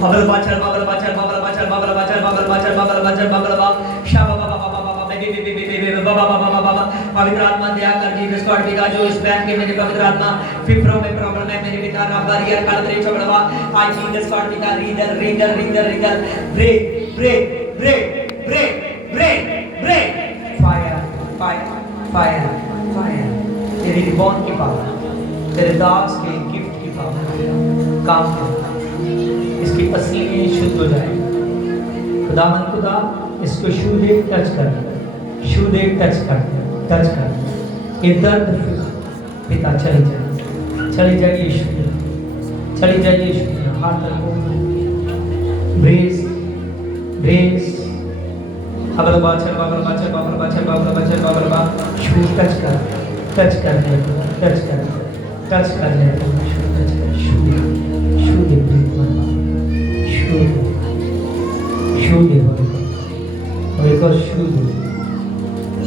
बबल बाचल बबल बाचल बबल बाचल बबल बाचल बबल बाचल बबल बाचल बबल बा शाबा बाबा बाबा बाबा बेबी बाबा बाबा बाबा। पवित्र आत्मा दया कर जीसस गॉड पिता, जो इस बहन के मेरे पवित्र आत्मा फिफ्रो में प्रॉब्लम है मेरे पिता, रबारियर कालवरी चढ़वा आज जीसस गॉड पिता reader reader reader reader break break break break break break fire fire fire fire. तेरी रिबॉन की पावर, तेरे दास के गिफ्ट की पावर काम करता है। इसकी इसकी पसलियाँ शुद्ध हो जाए। खुदावन खुदा इसको छू दे, टच कर, छू दे, टच कर, टच कर। ये दर्द पिता चली जाए, चली जाइए यीशु, चली जाइए यीशु। हाथ रखो, ब्रेस ब्रेस अबल बाचर बाबल बाचर बाबल बाचर बाबल बाचर बाबल बा छू, टच कर, टच कर ले, टच कर, टच कर ले, छू छू दे, छू दे, छू दे, और एक छू दे।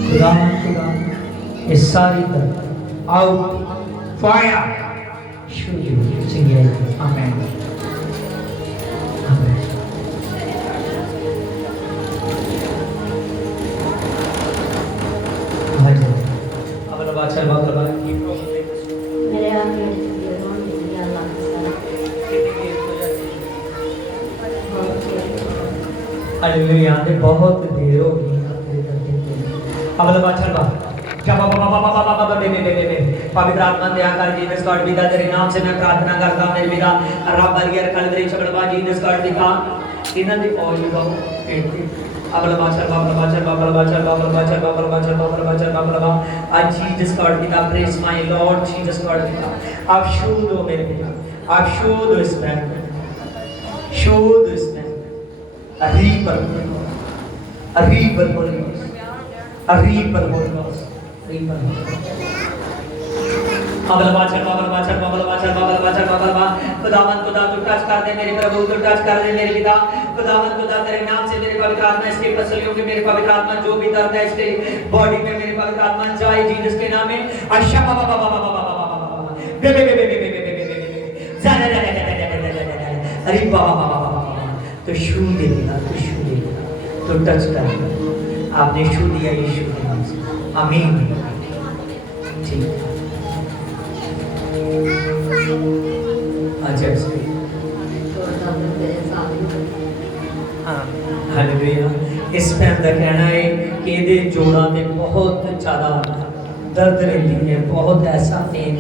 खुदा खुदा इस सारी तरफ आउट फायर, छू दे, चिंगाई। आमेन आमेन। अबल बाचर बाबल बा मेरे आगे रोन दे अल्लाह हालेलुया। बहुत देर हो गई अबल बाचर बा पवित्र आत्मा दया कर जीसस गॉड पिता तेरे नाम से मैं प्रार्थना करता हूं मेरे पिता रब बलियर कलदरी छबड़वा जीसस गॉड दिखा इन्हां दी ऑल यू गो अबल बाचर बाबल बाचर बाबल बाचर बाबल बाचर बाबल बाचर बाबल बाचर बाबल बा आज जीसस गॉड पिता praise my Lord Jesus God पिता आप शुद्ध हो मेरे पिता, आप शुद्ध हो इस मैन, शुद्ध इस मैन। अरीबल अरीबल बोलियोस, अरीबल बोलियोस, अरीबल। अबल बाचर बाबल बाचर बाबल बाचर बाबल बाचर बाबल बा खुदावन खुदा तू टच कर दे मेरे प्रभु, तू टच कर दे मेरे पिता। खुदावन खुदा तेरे नाम से मेरे पवित्र आत्मा इसके पसलियों के मेरे पवित्र आत्मा जो भी दर्द है इसके बॉडी में मेरे पवित्र आत्मा जाए जीसस के नाम में। अच्छा बाबा बाबा बाबा बाबा बे बे बे बे बे बे बे जा जा जा अरे बाबा बाबा बाबा तो छू दे पिता, तो छू दे पिता, तो टच कर। आपने छू दिया यीशु के नाम से, आमीन। ठीक अच्छा से हालेलुया। इस टाइम का कहना है कि ये जोड़ा में बहुत ज़्यादा दर्द रहती है, बहुत ऐसा पेन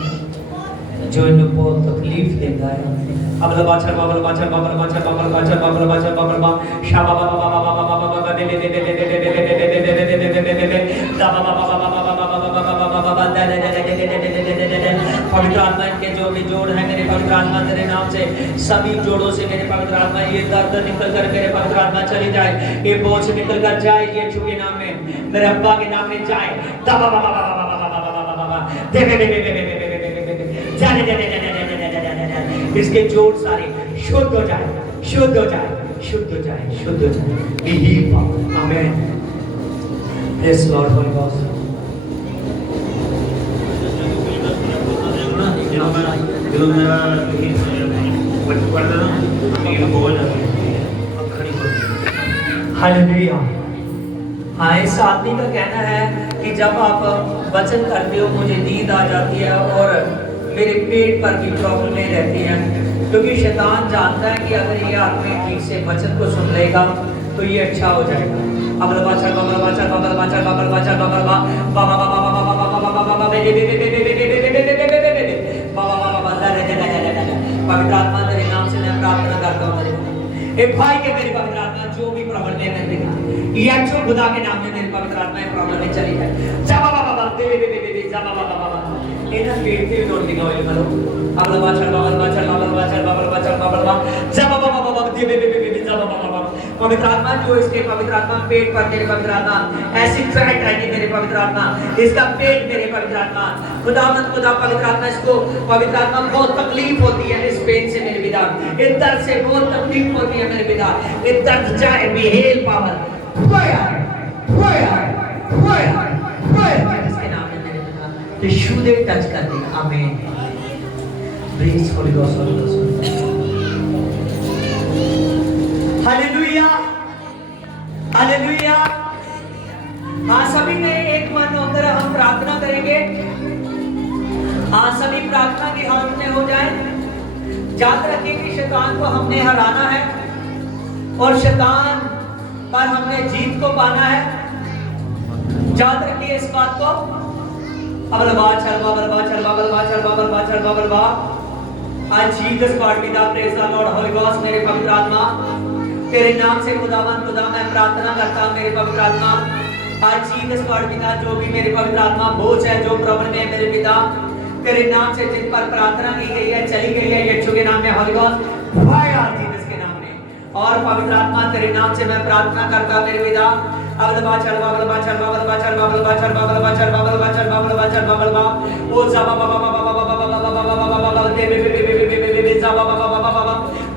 जो इन्हें बहुत तकलीफ देता है। अबल बाचर बाबल बाचर बाबल बाचर बाबल बाचर बाबल बाचर बाबल बा शाबा बाबा बाबा बाबा बाबा बाबा बे बे बे बे बे बे बे बे बे बे बे बे बे बे बे बाबा बाबा बाबा बाबा बाबा बाबा बाबा बाबा दे दे दे दे दे दे दे पवित्र आत्मा के जो भी जोड़ है मेरे पवित्र आत्मा तेरे नाम से सभी जोड़ों से मेरे पवित्र आत्मा ये दर्द निकल कर मेरे पवित्र आत्मा चली जाए, ये बोझ निकल कर जाए यीशु के नाम में, मेरे अब्बा के नाम में जाए। बाबा बाबा बाबा बाबा बाबा बाबा दे दे दे दे दे दे जाने दे दे दे इसके जोड़ सारे शुद्ध हो जाए, शुद्ध हो जाए, शुद्ध हो जाए, शुद्ध हो जाए। Be healed power, amen. Praise Lord holy God. Hallelujah. हाँ, इस आदमी का कहना है कि जब आप वचन करते हो मुझे नींद आ जाती है और मेरे पेट पर भी प्रॉब्लमें रहती हैं, क्योंकि शैतान जानता है कि अगर ये आदमी ठीक से वचन को सुन लेगा तो ये अच्छा हो जाएगा। अबल बाचर बाबल बाचर बाबल बाचर बाबल बाचर बाबल बा बाबा बाबा बाबा बाबा बाबा बाबा बाबा बे बे बे बे बे बे बे बे बे बे बे बे बाबा बाबा बाबा ला ला ला ला ला पवित्र आत्मा तेरे नाम से मैं प्रार्थना करता हूं मेरे एक भाई के मेरे पवित्र आत्मा जो भी प्रॉब्लम है मेरे या जो खुदा के नाम में मेरे पवित्र आत्मा में प्रॉब्लम में चली जाए। जा बाबा बाबा बे बे बे बे जा बाबा बाबा एना पेट के नोट दिखाओ करो। अबल बाचर बाबल बाचर बाबल बाचर बाबल बाचर बाबल बा जा बाबा बाबा बाबा दे बे बे बे बे जा बाबा बाबा पवित्र आत्मा जो इसके पवित्र आत्मा पेट पर मेरे पवित्र आत्मा ऐसी ट्रैक रहेगी मेरे पवित्र आत्मा इसका पेट मेरे पवित्र आत्मा खुदावंद खुदा पवित्र आत्मा इसको पवित्र आत्मा बहुत तकलीफ होती है इस पेट से मेरे पिता, इस दर्द से बहुत तकलीफ होती है मेरे पिता, इस दर्द जाए बिहेल पावर इसके नाम में मेरे पिता तो शुद्ध टच कर दे। आमीन। Please Holi God. Hallelujah, hallelujah. हाँ, सभी ने एक मन होकर हम प्रार्थना करेंगे। हाँ, सभी प्रार्थना की हालत में हो जाए। याद रखिए कि शैतान को हमने हराना है और शैतान पर हमने जीत को पाना है। याद रखिए इस बात को। अबल बाचर बाबल बाचर बाबल बाचर बाबल बाचर बाबल बा आज जीसस गॉड पिता praise the Lord Holi ghost मेरे पवित्र आत्मा तेरे नाम से खुदावन खुदा मैं प्रार्थना करता हूं मेरे पवित्र आत्मा आज जीसस गॉड पिता जो भी मेरे पवित्र आत्मा बोझ है जो प्रॉब्लम है मेरे पिता तेरे नाम से जिन पर प्रार्थना की गई है चली गई है यीशु के नाम में होली गॉस्ट फायर जीसस के नाम में और पवित्र आत्मा तेरे नाम से मैं प्रार्थना करता मेरे पिता अबलबा चल बाबलबा चल बाबलबा चल बाबलबा चल बाबलबा चल बाबलबा चल बाबलबा चल बाबलबा ओ जा बाबा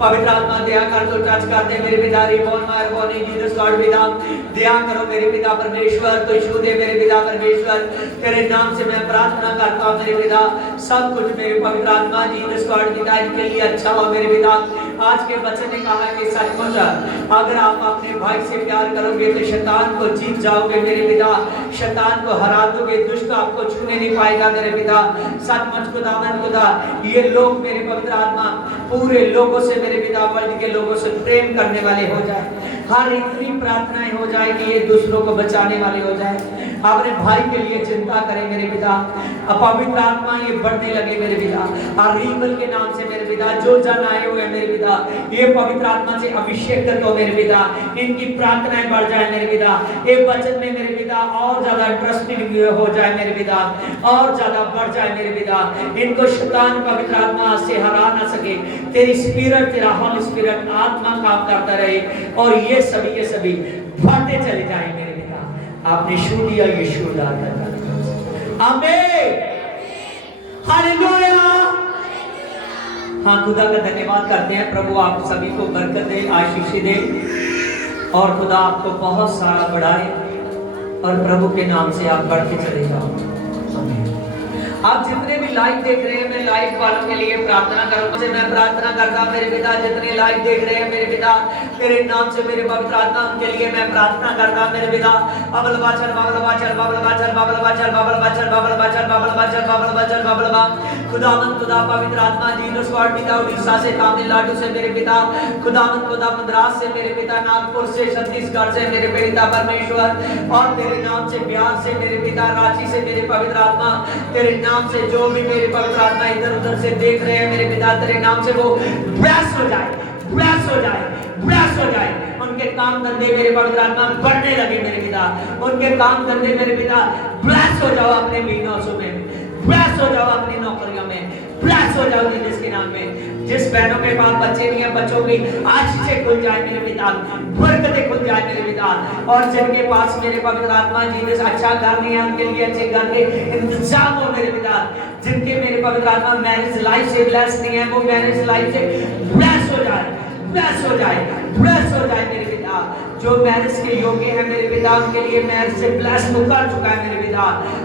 पवित्र आत्मा दया कर तो टच कर दे मेरे पिता रिबोन मार बोनी जीसस गॉड पिता दया करो मेरे पिता परमेश्वर तो छू दे मेरे पिता परमेश्वर तेरे नाम से मैं प्रार्थना करता हूं मेरे पिता सब कुछ मेरे पवित्र आत्मा जीसस गॉड पिता इनके लिए अच्छा हो मेरे पिता आज के बच्चे ने कहा कि सचमुच अगर आप अपने भाई से प्यार करोगे तो शैतान को जीत जाओगे मेरे पिता शैतान को हरा दोगे दुष्ट आपको छूने नहीं पाएगा मेरे पिता सचमुच खुदावन खुदा ये लोग मेरे पवित्र आत्मा पूरे लोगों से मेरे पिता वर्ल्ड के लोगों से प्रेम करने वाले हो जाए हर इतनी प्रार्थनाएं हो जाए कि ये दूसरों को बचाने वाले हो जाए अपने भाई के लिए चिंता करें मेरे पिता पवित्र आत्मा ये बढ़ने लगे मेरे पिता और रीबल के नाम से मेरे पिता जो जन आए हुए मेरे पिता ये पवित्र आत्मा से अभिषेक कर दो मेरे पिता इनकी प्रार्थनाएं बढ़ जाए मेरे पिता एक वचन में मेरे पिता और ज्यादा इंटरेस्टिंग हो जाए मेरे पिता और ज्यादा बढ़ जाए मेरे पिता इनको शैतान पवित्र आत्मा से हरा ना सके तेरी स्पिरिट तेरा होली स्पिरिट आत्मा काम करता रहे और ये सभी बढ़ते चले जाए मेरे पिता आपने शू दिया यीशु दाता आमीन हालेलुया हाँ खुदा का धन्यवाद करते हैं प्रभु आप सभी को बरकत दे आशीष दे और खुदा आपको बहुत सारा बढ़ाए और प्रभु के नाम से आप बढ़ते चले जाओ आप जितने भी लाइव देख रहे हैं मैं लाइव वालों के लिए प्रार्थना करूंगा मैं प्रार्थना करता हूं मेरे पिता जितने लाइव देख रहे हैं मेरे पिता तेरे नाम से मेरे पवित्र आत्मा उनके लिए मैं प्रार्थना करता हूं मेरे पिता अबलबा चल बाबलबा चल बाबलबा चल बाबलबा चल बाबलबा चल बाबलबा चल बाबलबा चल बाबलबा चल बाबलबा खुदावन खुदा पवित्र आत्मा जीसस गॉड पिता उड़ीसा से तमिलनाडु से मेरे पिता खुदावन खुदा मद्रास से मेरे पिता नागपुर से छत्तीसगढ़ से मेरे पिता परमेश्वर और तेरे नाम से बिहार से मेरे पिता रांची से मेरे पवित्र आत्मा तेरे नाम से जो भी मेरे पवित्र आत्मा इधर उधर से देख रहे हैं मेरे पिता तेरे नाम से वो ब्लेस हो जाए ब्लेस हो जाए ब्लेस हो जाए उनके काम धंधे मेरे पवित्र आत्मा बढ़ने लगे मेरे पिता उनके काम धंधे मेरे पिता ब्लेस हो जाओ अपने बिजनेसों में ब्लेस हो जाओ अपनी नौकरियों में ब्लेस हो जाओ जिसके नाम में जिस बहनों के पास बच्चे नहीं है बच्चों की आज से खुल जाए मेरे पिता बरकतें खुल जाए मेरे पिता और जिनके पास मेरे पवित्र आत्मा जीसस अच्छा घर नहीं है उनके लिए अच्छे घर के इंतजाम हो मेरे पिता जिनके मेरे पवित्र आत्मा मैरिज लाइफ से ब्लेस नहीं है वो मैरिज लाइफ से ब्लेस हो जाए ब्लेस हो जाए ब्लेस हो जाए मेरे पिता जो मैरिज के योग्य है मेरे पिता उनके लिए मैरिज से ब्लेस मुकर चुका है मेरे पिता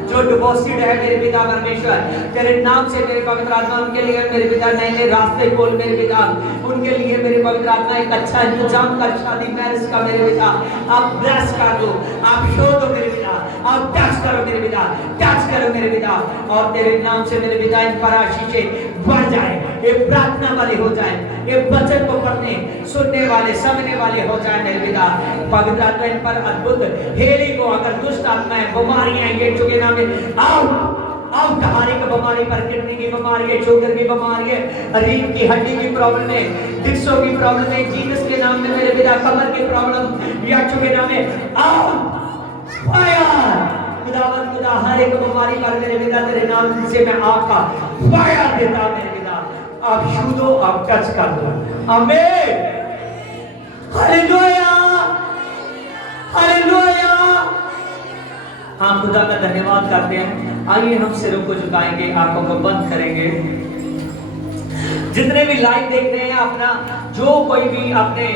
जो डिवोर्सेड है मेरे पिता परमेश्वर तेरे नाम से मेरे पवित्र आत्मा उनके लिए मेरे पिता नए नए रास्ते खोल मेरे पिता उनके लिए मेरे पवित्र आत्मा एक अच्छा इंतजाम कर शादी मैरिज का मेरे पिता आप ब्लेस कर दो आप शो दो मेरे पिता आप टच करो मेरे पिता टच करो मेरे पिता और तेरे नाम से मेरे पिता इन पर आशीषें बढ़ जाए ये प्रार्थना वाले हो जाए ये वचन को पढ़ने सुनने वाले समझने वाले हो जाए मेरे पिता पवित्र आत्मा इन पर अद्भुत हेलिंग हो अगर दुष्ट आत्माएं बीमारियां ये चुके नाम में आओ हमारी की बीमारी पर किडनी की बीमारी है शुगर की बीमारी है रीढ़ की हड्डी की प्रॉब्लम है डिस्को की प्रॉब्लम है जीसस के नाम में मेरे पिता कमर की प्रॉब्लम या चुके नाम में आओ फायर खुदावन खुदा हर एक बीमारी पर मेरे पिता तेरे नाम से मैं आपका फायर देता मेरे पिता आप छू दो आप टच कर दो आमीन हालेलुया हालेलुया हाँ खुदा का धन्यवाद करते हैं आइए हम सिरों को झुकाएंगे आंखों को बंद करेंगे जितने भी लाइव देख रहे हैं अपना जो कोई भी अपने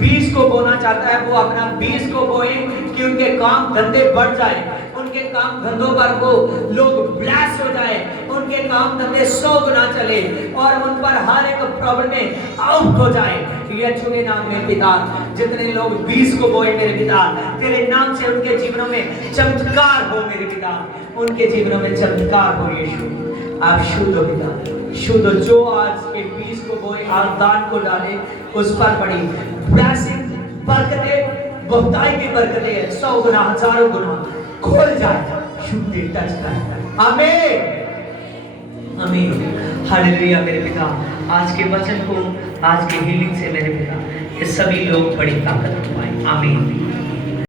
बीज को बोना चाहता है वो अपना बीज को बोए कि उनके काम धंधे बढ़ जाए उनके काम धंधों पर वो लोग ब्लेस हो जाए उनके काम धंधे 100 गुना चले और उन पर हर एक प्रॉब्लम में आउट हो जाए यीशु के नाम में पिता जितने लोग बीज को बोए मेरे पिता तेरे नाम से उनके जीवनों में चमत्कार हो मेरे पिता उनके जीवनों में चमत्कार हो यीशु आप शुद्ध हो पिता शुद्ध जो आज के बीज को बोए और दान को डाले उस पर बड़ी ब्लेसिंग बरकतें बहुताई की बरकतें 100 गुना हजारों गुना खोल जाए शुद्ध टच कर आमीन आमीन हालेलुया मेरे पिता आज के वचन को, आज के हीलिंग से मेरे पिता ये सभी लोग बड़ी ताकत पाए। आमीन।